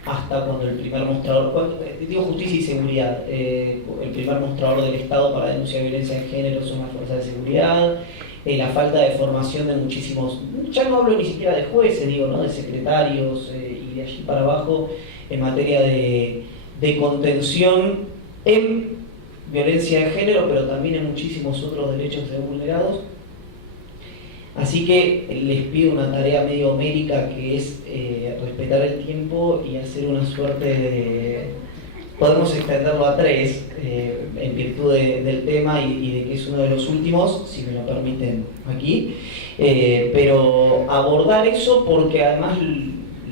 hasta cuando el primer mostrador, digo justicia y seguridad, el primer mostrador del Estado para denunciar violencia de género son las fuerzas de seguridad, la falta de formación de muchísimos, ya no hablo ni siquiera de jueces, digo, ¿no? De secretarios y de allí para abajo en materia de contención en violencia de género, pero también en muchísimos otros derechos vulnerados. Así que les pido una tarea medio homérica, que es respetar el tiempo y hacer una suerte de... Podemos extenderlo a 3, en virtud del tema y de que es uno de los últimos, si me lo permiten aquí. Pero abordar eso porque además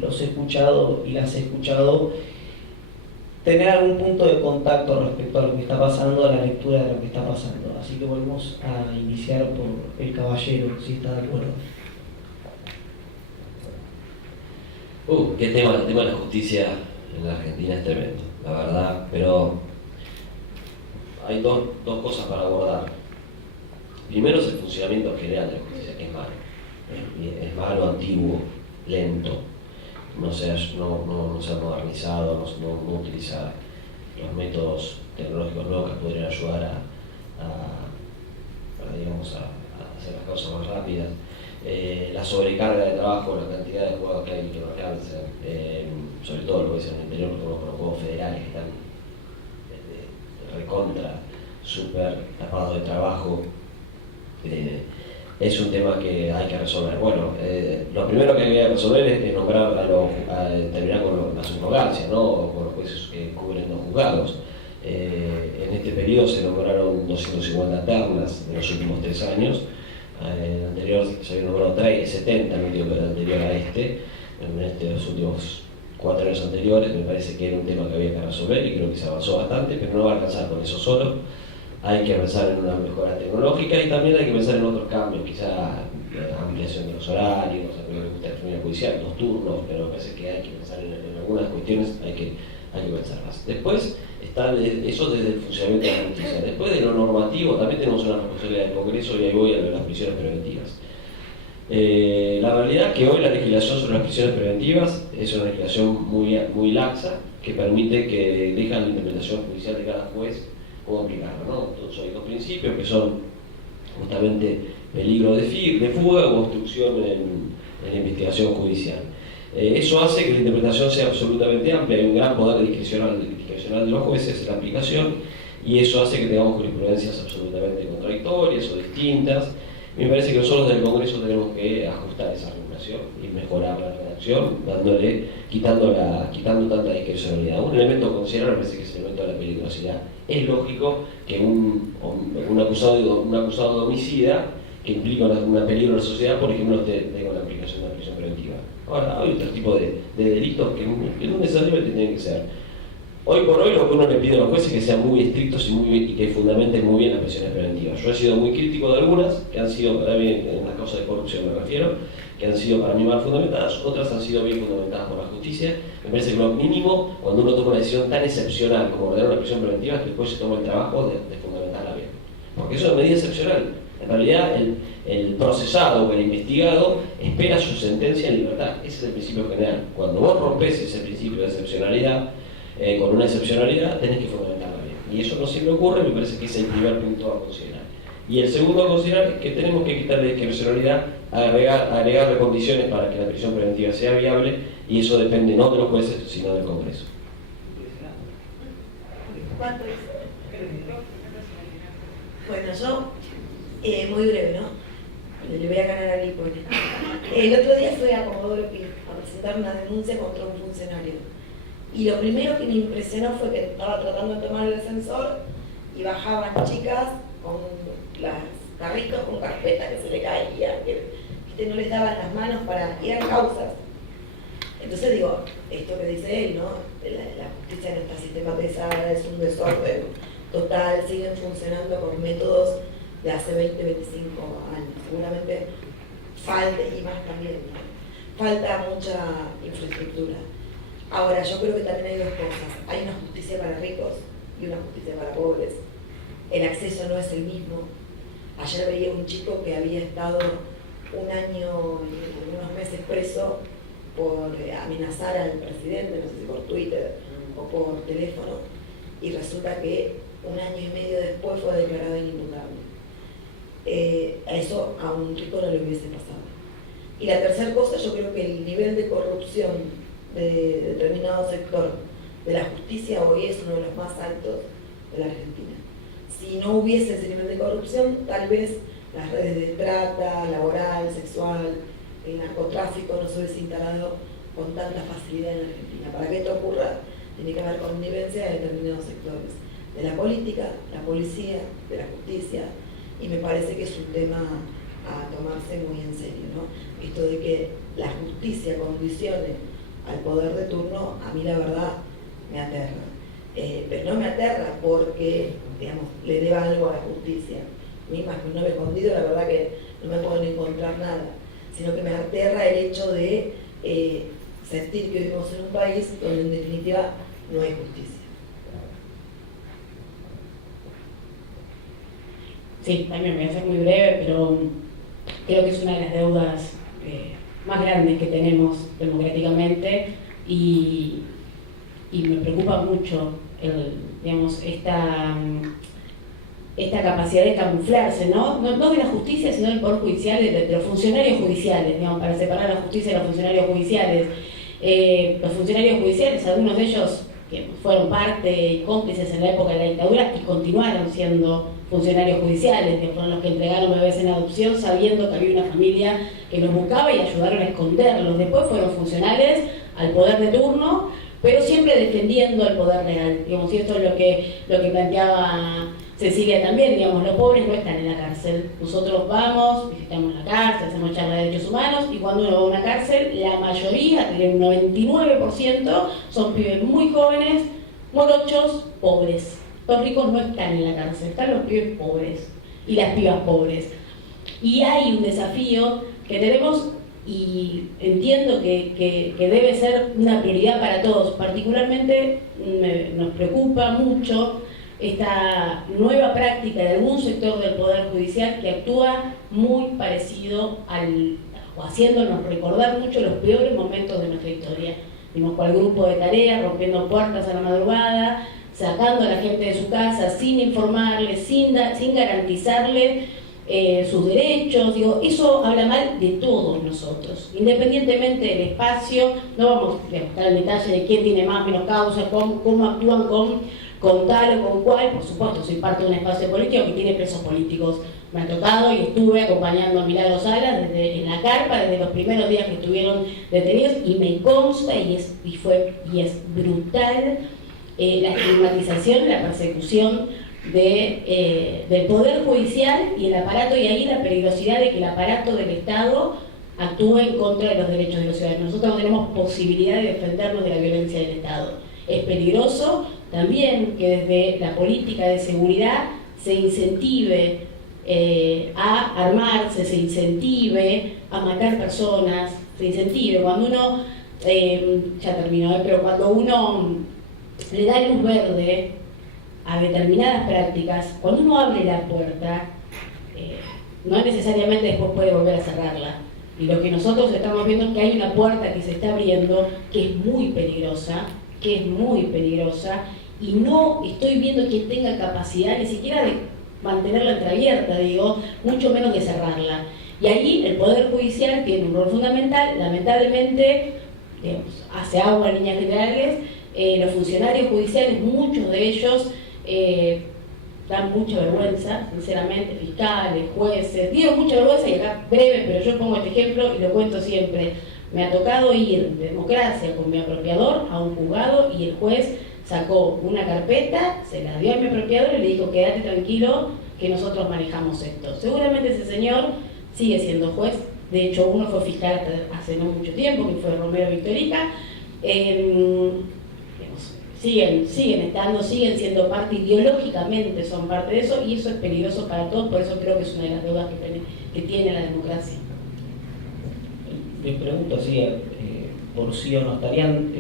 los he escuchado y las he escuchado tener algún punto de contacto respecto a lo que está pasando, a la lectura de lo que está pasando. Así que volvemos a iniciar por el caballero, si está de acuerdo. Qué tema, el tema de la justicia en la Argentina es tremendo, la verdad, pero hay dos cosas para abordar. Primero es el funcionamiento general de la justicia, que es malo. Es malo, antiguo, lento. No se ha modernizado, no utiliza los métodos tecnológicos nuevos que podrían ayudar a hacer las cosas más rápidas. La sobrecarga de trabajo, la cantidad de juegos que hay que no alcanzan, sobre todo lo que dicen en el interior, con los juegos federales que están recontra, súper tapados de trabajo. Es un tema que hay que resolver. Bueno, lo primero que hay que resolver es nombrar terminar con la subrogancia, ¿no? Con los jueces que cubren los juzgados. En este periodo se nombraron 250 ternas en los últimos 3 años. En el anterior se habían nombrado 70, el anterior a este. En los últimos 4 años anteriores me parece que era un tema que había que resolver y creo que se avanzó bastante, pero no va a alcanzar con eso solo. Hay que pensar en una mejora tecnológica y también hay que pensar en otros cambios, quizá ampliación de los horarios, a mí me gusta el tribunal judicial, 2 turnos, pero me parece que hay que pensar en algunas cuestiones, hay que pensarlas. Después está eso desde el funcionamiento de la justicia. Después de lo normativo también tenemos una responsabilidad del Congreso y ahí voy a las prisiones preventivas. La realidad es que hoy la legislación sobre las prisiones preventivas es una legislación muy laxa que permite que dejan la interpretación judicial de cada juez cómo aplicarlo, ¿no? Entonces hay 2 principios que son justamente peligro de fuga o obstrucción en la investigación judicial. Eso hace que la interpretación sea absolutamente amplia, hay un gran poder discrecional de los jueces en la aplicación y eso hace que tengamos jurisprudencias absolutamente contradictorias o distintas. Me parece que nosotros del Congreso tenemos que ajustar esa regulación y mejorar la redacción, quitando tanta discrecionalidad. Un elemento a considerar me parece que es el elemento de la peligrosidad. Es lógico que un acusado de homicida que implica un peligro a la sociedad, por ejemplo, con la aplicación de la prisión preventiva. Ahora, hay otro tipo de delitos que no necesariamente tienen que ser. Hoy por hoy lo que uno le pide a los jueces es que sean muy estrictos y que fundamenten muy bien las prisiones preventivas. Yo he sido muy crítico de algunas, que han sido para mí, en las causas de corrupción me refiero, que han sido para mí mal fundamentadas, otras han sido bien fundamentadas por la justicia. Me parece que lo mínimo, cuando uno toma una decisión tan excepcional como ordenar una prisión preventiva, es que después se toma el trabajo de fundamentarla bien. Porque eso es una medida excepcional. En realidad, el procesado o el investigado espera su sentencia en libertad. Ese es el principio general. Cuando vos rompes ese principio de excepcionalidad, con una excepcionalidad, tenés que fundamentarla bien. Y eso no siempre ocurre, me parece que es el primer punto a considerar. Y el segundo a considerar es que tenemos que quitarle excepcionalidad, agregarle condiciones para que la prisión preventiva sea viable, y eso depende no de los jueces, sino del Congreso. ¿Cuánto es? Bueno, yo, muy breve, ¿no? Le voy a ganar a Hipólito. El otro día fui a Comodoro Pi a presentar una denuncia contra un funcionario. Y lo primero que me impresionó fue que estaba tratando de tomar el ascensor y bajaban chicas con las carritos con carpetas que se le caían, que no les daban las manos para ir a causas. Entonces digo, esto que dice él, ¿no? La justicia no está sistematizada, es un desorden total, siguen funcionando con métodos de hace 20, 25 años. Seguramente falta, y más también, ¿no? Falta mucha infraestructura. Ahora, yo creo que también hay dos cosas. Hay una justicia para ricos y una justicia para pobres. El acceso no es el mismo. Ayer veía un chico que había estado un año y unos meses preso por amenazar al presidente, no sé si por Twitter o por teléfono, y resulta que un año y medio después fue declarado inimputable. Eso a un rico no le hubiese pasado. Y la tercera cosa, yo creo que el nivel de corrupción de determinado sector de la justicia hoy es uno de los más altos de la Argentina. Si no hubiese ese nivel de corrupción, tal vez las redes de trata, laboral, sexual, el narcotráfico no se hubiese instalado con tanta facilidad en la Argentina. Para que esto ocurra, tiene que haber connivencia de determinados sectores, de la política, la policía, de la justicia, y me parece que es un tema a tomarse muy en serio, ¿no? Esto de que la justicia condicione al poder de turno, a mí la verdad me aterra. Pero no me aterra porque, digamos, le deba algo a la justicia. A mí, más que un novio escondido, la verdad que no me pueden encontrar nada, sino que me aterra el hecho de sentir que vivimos en un país donde en definitiva no hay justicia. Sí, también me voy a hacer muy breve, pero creo que es una de las deudas más grandes que tenemos democráticamente y me preocupa mucho esta capacidad de camuflarse, ¿no? No de la justicia, sino del poder judicial, de los funcionarios judiciales, digamos, para separar la justicia de los funcionarios judiciales. Los funcionarios judiciales, algunos de ellos que fueron parte y cómplices en la época de la dictadura y continuaron siendo funcionarios judiciales, que fueron los que entregaron bebés en adopción sabiendo que había una familia que los buscaba y ayudaron a esconderlos. Después fueron funcionales al poder de turno, pero siempre defendiendo el poder real. Digamos, y esto es lo que planteaba Cecilia también, digamos, los pobres no están en la cárcel. Nosotros vamos, visitamos la cárcel, hacemos charla de derechos humanos, y cuando uno va a una cárcel, la mayoría, un 99%, son pibes muy jóvenes, morochos, pobres. Los ricos no están en la cárcel, están los pibes pobres y las pibas pobres. Y hay un desafío que tenemos, y entiendo que debe ser una prioridad para todos. Particularmente nos preocupa mucho esta nueva práctica de algún sector del Poder Judicial que actúa muy parecido o haciéndonos recordar mucho los peores momentos de nuestra historia. Vimos cual grupo de tareas, rompiendo puertas a la madrugada, sacando a la gente de su casa sin informarle, sin garantizarle sus derechos. Digo, eso habla mal de todos nosotros, independientemente del espacio. No vamos a estar en detalle de quién tiene más o menos causas, cómo actúan con tal o con cual. Por supuesto, soy parte de un espacio político que tiene presos políticos. Me ha tocado y estuve acompañando a Milagros Salas en la carpa desde los primeros días que estuvieron detenidos, y me consta y es brutal la estigmatización, la persecución del Poder Judicial y el aparato, y ahí la peligrosidad de que el aparato del Estado actúe en contra de los derechos de los ciudadanos. Nosotros no tenemos posibilidad de defendernos de la violencia del Estado. Es peligroso también que desde la política de seguridad se incentive a armarse, se incentive a matar personas, se incentive. Cuando uno, ya terminó, pero cuando uno le da luz verde a determinadas prácticas, cuando uno abre la puerta, no necesariamente después puede volver a cerrarla. Y lo que nosotros estamos viendo es que hay una puerta que se está abriendo, que es muy peligrosa, y no estoy viendo que tenga capacidad ni siquiera de mantenerla entreabierta, digo, mucho menos de cerrarla. Y ahí el Poder Judicial tiene un rol fundamental. Lamentablemente, digamos, hace agua en líneas generales, los funcionarios judiciales, muchos de ellos dan mucha vergüenza, sinceramente, fiscales, jueces, digo mucha vergüenza, y acá breve, pero yo pongo este ejemplo y lo cuento siempre. Me ha tocado ir de democracia con mi apropiador a un juzgado y el juez sacó una carpeta, se la dio a mi apropiador y le dijo: quédate tranquilo que nosotros manejamos esto. Seguramente ese señor sigue siendo juez, de hecho uno fue fiscal hasta hace no mucho tiempo, que fue Romero Victorica. Siguen siendo parte, ideológicamente son parte de eso, y eso es peligroso para todos. Por eso creo que es una de las deudas que tiene la democracia. Les pregunto así, por sí o no, ¿estarían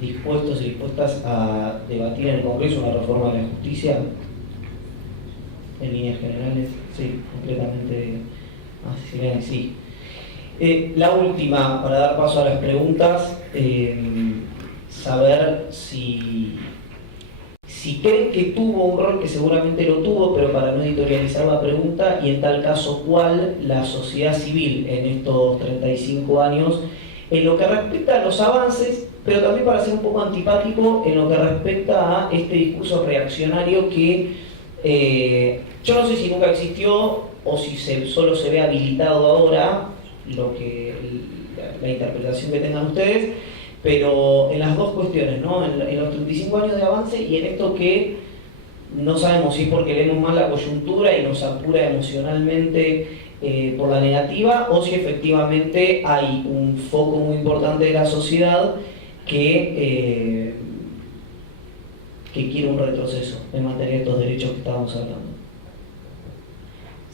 dispuestos y dispuestas a debatir en el Congreso una reforma de la justicia? En líneas generales, sí, completamente, así sería, sí. La última, para dar paso a las preguntas, saber si creen que tuvo un rol, que seguramente lo tuvo, pero para no editorializar la pregunta, y en tal caso, ¿cuál la sociedad civil en estos 35 años, en lo que respecta a los avances, pero también, para ser un poco antipático, en lo que respecta a este discurso reaccionario que yo no sé si nunca existió o si solo se ve habilitado ahora, la interpretación que tengan ustedes, pero en las dos cuestiones, ¿no? En los 35 años de avance y en esto que no sabemos si es porque leemos mal la coyuntura y nos apura emocionalmente por la negativa, o si efectivamente hay un foco muy importante de la sociedad que quiere un retroceso en materia de estos derechos que estábamos hablando.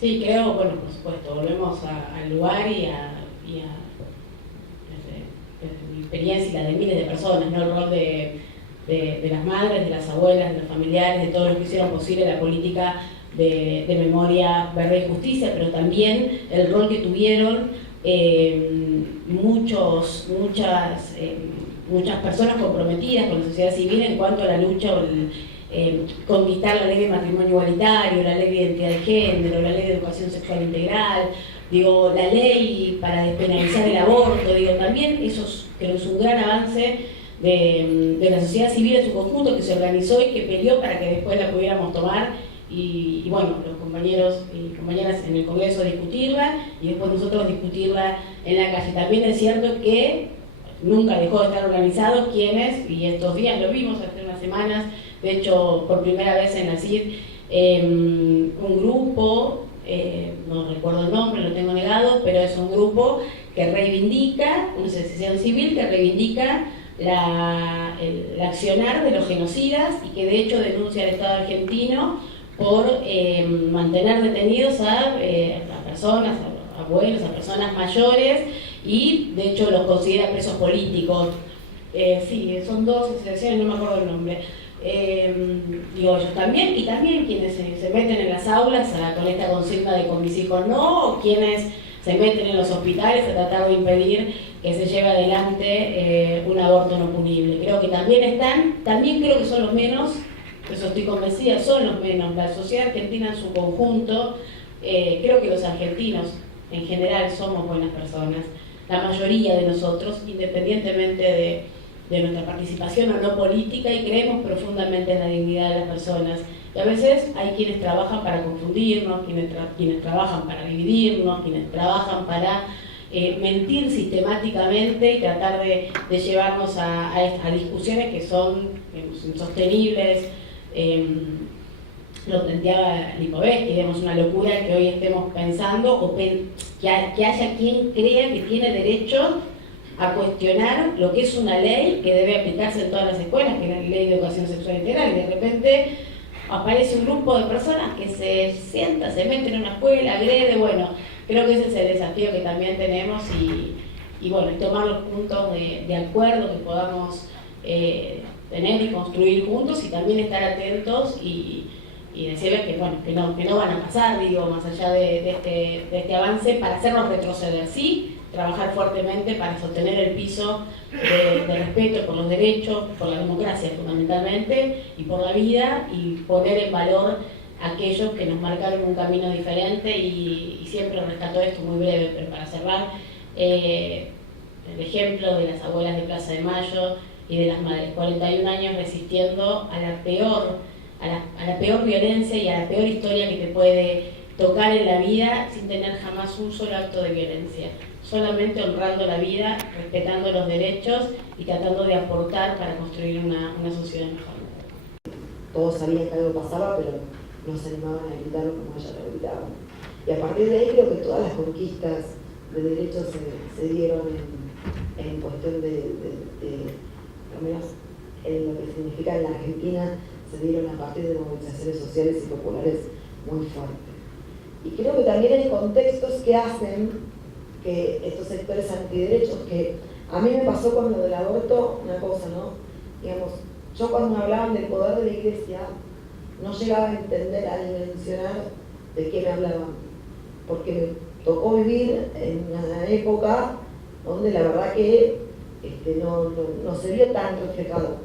Sí, creo, bueno, por supuesto, volvemos al lugar y a mi experiencia y la de miles de personas, ¿no? El rol de las madres, de las abuelas, de los familiares, de todos los que hicieron posible la política de memoria, verdad y justicia, pero también el rol que tuvieron muchas personas comprometidas con la sociedad civil en cuanto a la lucha o conquistar la ley de matrimonio igualitario, la ley de identidad de género, la ley de educación sexual integral, digo, la ley para despenalizar el aborto, digo, también eso creo es un gran avance de la sociedad civil en su conjunto, que se organizó y que peleó para que después la pudiéramos tomar y bueno, los compañeros y compañeras en el Congreso discutirla y después nosotros discutirla en la calle. También es cierto que nunca dejó de estar organizado quienes, y estos días lo vimos hace unas semanas, de hecho por primera vez en la CID, un grupo, no recuerdo el nombre, lo tengo negado, pero es un grupo que reivindica, una asociación civil que reivindica el accionar de los genocidas y que de hecho denuncia al Estado argentino por mantener detenidos a personas, a abuelos, a personas mayores, y de hecho los considera presos políticos. Sí, son dos asociaciones, no me acuerdo el nombre. Digo, ellos también, y también quienes se meten en las aulas con esta consigna de con mis hijos no, o quienes se meten en los hospitales a tratar de impedir que se lleve adelante un aborto no punible. Creo que también creo que son los menos, eso estoy convencida, son los menos. La sociedad argentina en su conjunto, creo que los argentinos en general somos buenas personas, la mayoría de nosotros, independientemente de nuestra participación o no política, y creemos profundamente en la dignidad de las personas. Y a veces hay quienes trabajan para confundirnos, quienes trabajan para dividirnos, quienes trabajan para mentir sistemáticamente y tratar de llevarnos a discusiones que son insostenibles. lo planteaba Lipovetsky, digamos, una locura que hoy estemos pensando o que haya quien crea que tiene derecho a cuestionar lo que es una ley que debe aplicarse en todas las escuelas, que es la Ley de Educación Sexual Integral, y de repente aparece un grupo de personas que se sienta, se mete en una escuela, agrede. Bueno, creo que ese es el desafío que también tenemos y bueno, y tomar los puntos de acuerdo que podamos tener y construir juntos, y también estar atentos y decirles que bueno, que no van a pasar, digo, más allá de este avance, para hacernos retroceder. Sí, trabajar fuertemente para sostener el piso de respeto por los derechos, por la democracia fundamentalmente, y por la vida, y poner en valor a aquellos que nos marcaron un camino diferente. Y siempre rescato esto muy breve, pero para cerrar, el ejemplo de las abuelas de Plaza de Mayo y de las madres, 41 años resistiendo a la peor violencia y a la peor historia que te puede tocar en la vida, sin tener jamás un solo acto de violencia, solamente honrando la vida, respetando los derechos y tratando de aportar para construir una sociedad mejor. Todos sabían que algo pasaba, pero no se animaban a gritarlo como ella lo gritaba. Y a partir de ahí creo que todas las conquistas de derechos se dieron en cuestión al menos en lo que significa en la Argentina, se dieron a partir de movilizaciones sociales y populares muy fuertes. Y creo que también hay contextos que hacen que estos sectores antiderechos, que a mí me pasó con lo del aborto, una cosa, ¿no? Digamos, yo cuando me hablaban del poder de la Iglesia, no llegaba a entender, a dimensionar de qué me hablaban, porque me tocó vivir en una época donde la verdad que no se vio tan reflejado.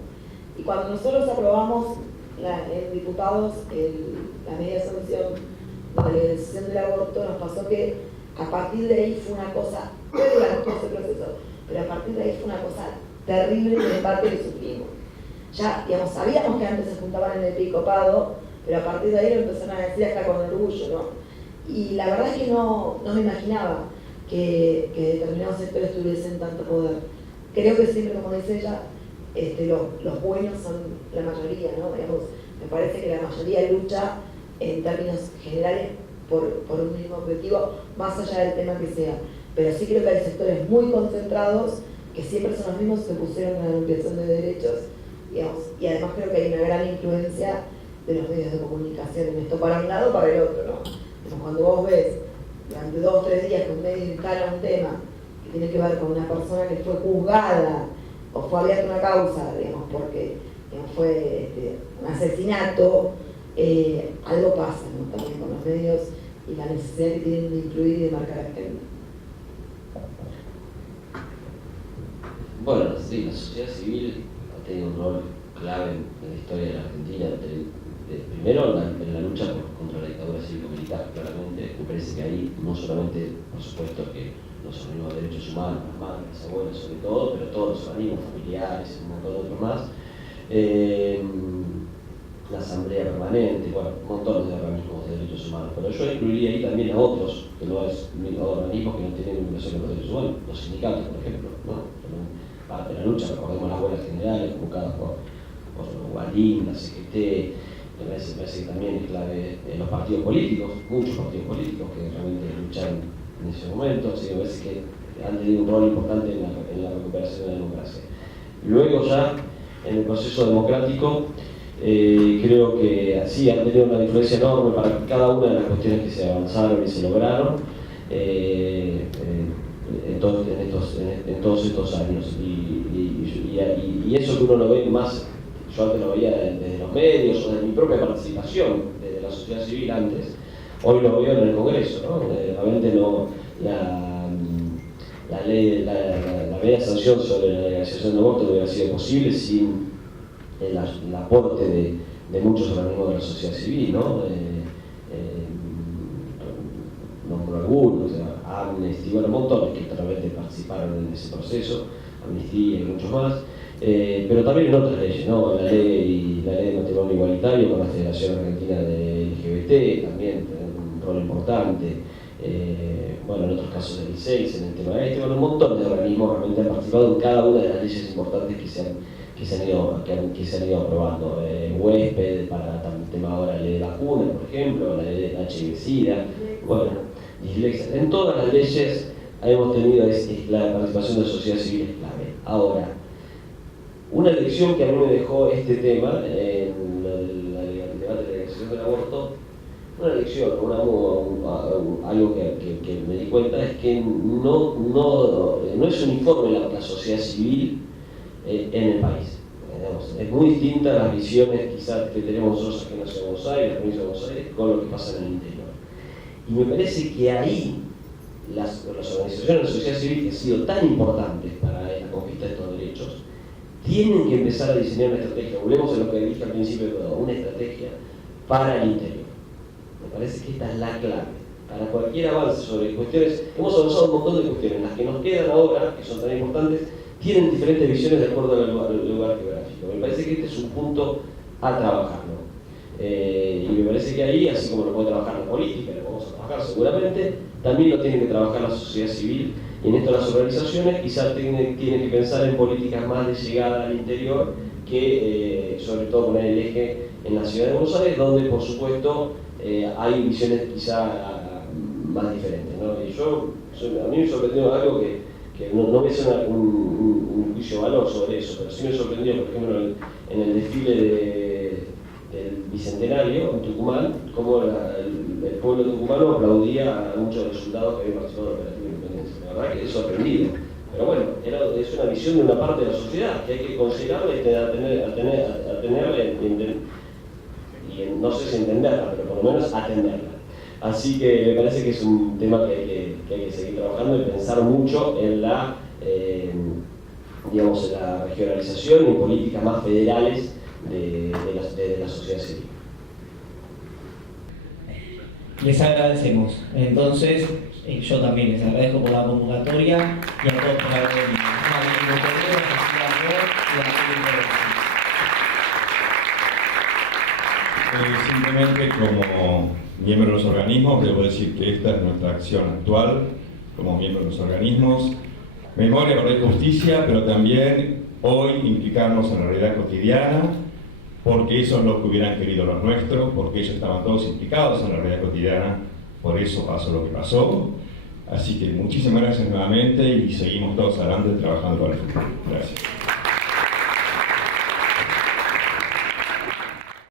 Y cuando nosotros aprobamos en diputados la media sanción de la legalización del aborto, nos pasó que a partir de ahí fue una cosa, durante todo ese proceso, pero a partir de ahí fue una cosa terrible el debate que sufrimos. Ya, digamos, sabíamos que antes se juntaban en el episcopado, pero a partir de ahí lo empezaron a decir hasta con orgullo, ¿no? Y la verdad es que no me imaginaba que determinados sectores tuviesen tanto poder. Creo que siempre, como dice ella, los buenos son la mayoría, ¿no? Digamos, me parece que la mayoría lucha en términos generales por un mismo objetivo, más allá del tema que sea. Pero sí creo que hay sectores muy concentrados que siempre son los mismos que pusieron en la ampliación de derechos, digamos, y además creo que hay una gran influencia de los medios de comunicación en esto, para un lado o para el otro, ¿no? Entonces, cuando vos ves durante 2 o 3 días que un medio instala un tema que tiene que ver con una persona que fue juzgada o fue abierta una causa, digamos, porque fue un asesinato, algo pasa, ¿no? También con los medios y la necesidad que tienen de influir y de marcar agenda. Bueno, sí, la sociedad civil ha tenido un rol clave en la historia de la Argentina. Primero, en la lucha contra la dictadura cívico-militar, claramente. Me parece que ahí, no solamente, por supuesto, que los organismos de derechos humanos, las madres, las abuelas sobre todo, pero todos los organismos familiares, un montón de otros más. La Asamblea Permanente, bueno, un montón de organismos de derechos humanos. Pero yo incluiría ahí también a otros, que no es organismos que no tienen vinculación con los derechos humanos, los sindicatos, por ejemplo, ¿no? Parte de la lucha, recordemos las huelgas generales convocadas por Guarín, la CGT. Me parece que también es clave los partidos políticos, muchos partidos políticos que realmente lucharon en ese momento. Así que me parece que han tenido un rol importante en la recuperación de la democracia. Luego ya, en el proceso democrático, creo que sí han tenido una influencia enorme para cada una de las cuestiones que se avanzaron y se lograron en todos estos años. Y eso que uno lo ve más, yo antes lo veía desde los medios o de mi propia participación, desde la sociedad civil antes, hoy lo veo en el Congreso, ¿no? Realmente no, la ley, la media sanción sobre la legalización del aborto no hubiera sido posible sin el aporte de muchos organismos de la sociedad civil, ¿no? Nombro algunos, Amnesty, bueno, montones que realmente participaron en ese proceso, Amnistía y muchos más. Pero también en otras leyes, ¿no? La ley de matrimonio igualitario con la Federación Argentina de LGBT también tiene un rol importante. Bueno, en otros casos del I6, en el tema de bueno, un montón de organismos realmente han participado en cada una de las leyes importantes que se han ido aprobando. Huésped, para el tema ahora de la vacunas, por ejemplo, la de HIV-Sida, bueno, dislexia. En todas las leyes hemos tenido la participación de la sociedad civil es clave. Ahora, una lección que a mí me dejó este tema en el debate de la legalización del aborto, una lección, algo que me di cuenta es que no es uniforme la sociedad civil en el país. Es muy distinta las visiones quizás que tenemos nosotros aquí en la Ciudad de Buenos Aires, la provincia de Buenos Aires, con lo que pasa en el interior. Y me parece que ahí las organizaciones de la sociedad civil, que han sido tan importantes para la conquista de estos derechos, tienen que empezar a diseñar una estrategia. Volvemos a lo que dije al principio de todo, una estrategia para el interior. Me parece que esta es la clave. Para cualquier avance sobre cuestiones, hemos avanzado un montón de cuestiones, las que nos quedan ahora, que son tan importantes, tienen diferentes visiones de acuerdo al lugar geográfico. Me parece que este es un punto a trabajar, ¿no? Y me parece que ahí, así como lo puede trabajar la política, lo vamos a trabajar seguramente, también lo tiene que trabajar la sociedad civil, y en esto las organizaciones quizás tienen que pensar en políticas más de llegada al interior, que sobre todo poner el eje en la ciudad de Buenos Aires, donde por supuesto hay visiones quizá más diferentes, ¿no? Y a mí me sorprendió algo que no voy a hacer un juicio de valor sobre eso, pero sí me sorprendió, por ejemplo, en el desfile del Bicentenario en Tucumán, cómo el pueblo tucumano aplaudía a muchos de los soldados que habían participado en la Operativa Independencia. La verdad que es sorprendido. Pero bueno, es una visión de una parte de la sociedad que hay que considerarla y atenerla y no sé si entenderla, pero por lo menos atenderla. Así que me parece que es un tema que hay que seguir trabajando y pensar mucho en la regionalización y políticas más federales de la sociedad civil. Les agradecemos. Entonces, yo también les agradezco por la convocatoria y a todos por haber venido. Simplemente como miembro de los organismos, debo decir que esta es nuestra acción actual como miembro de los organismos. Memoria, verdad y justicia, pero también hoy implicarnos en la realidad cotidiana, porque eso es lo que hubieran querido los nuestros, porque ellos estaban todos implicados en la realidad cotidiana, por eso pasó lo que pasó. Así que muchísimas gracias nuevamente y seguimos todos adelante trabajando para el futuro. Gracias.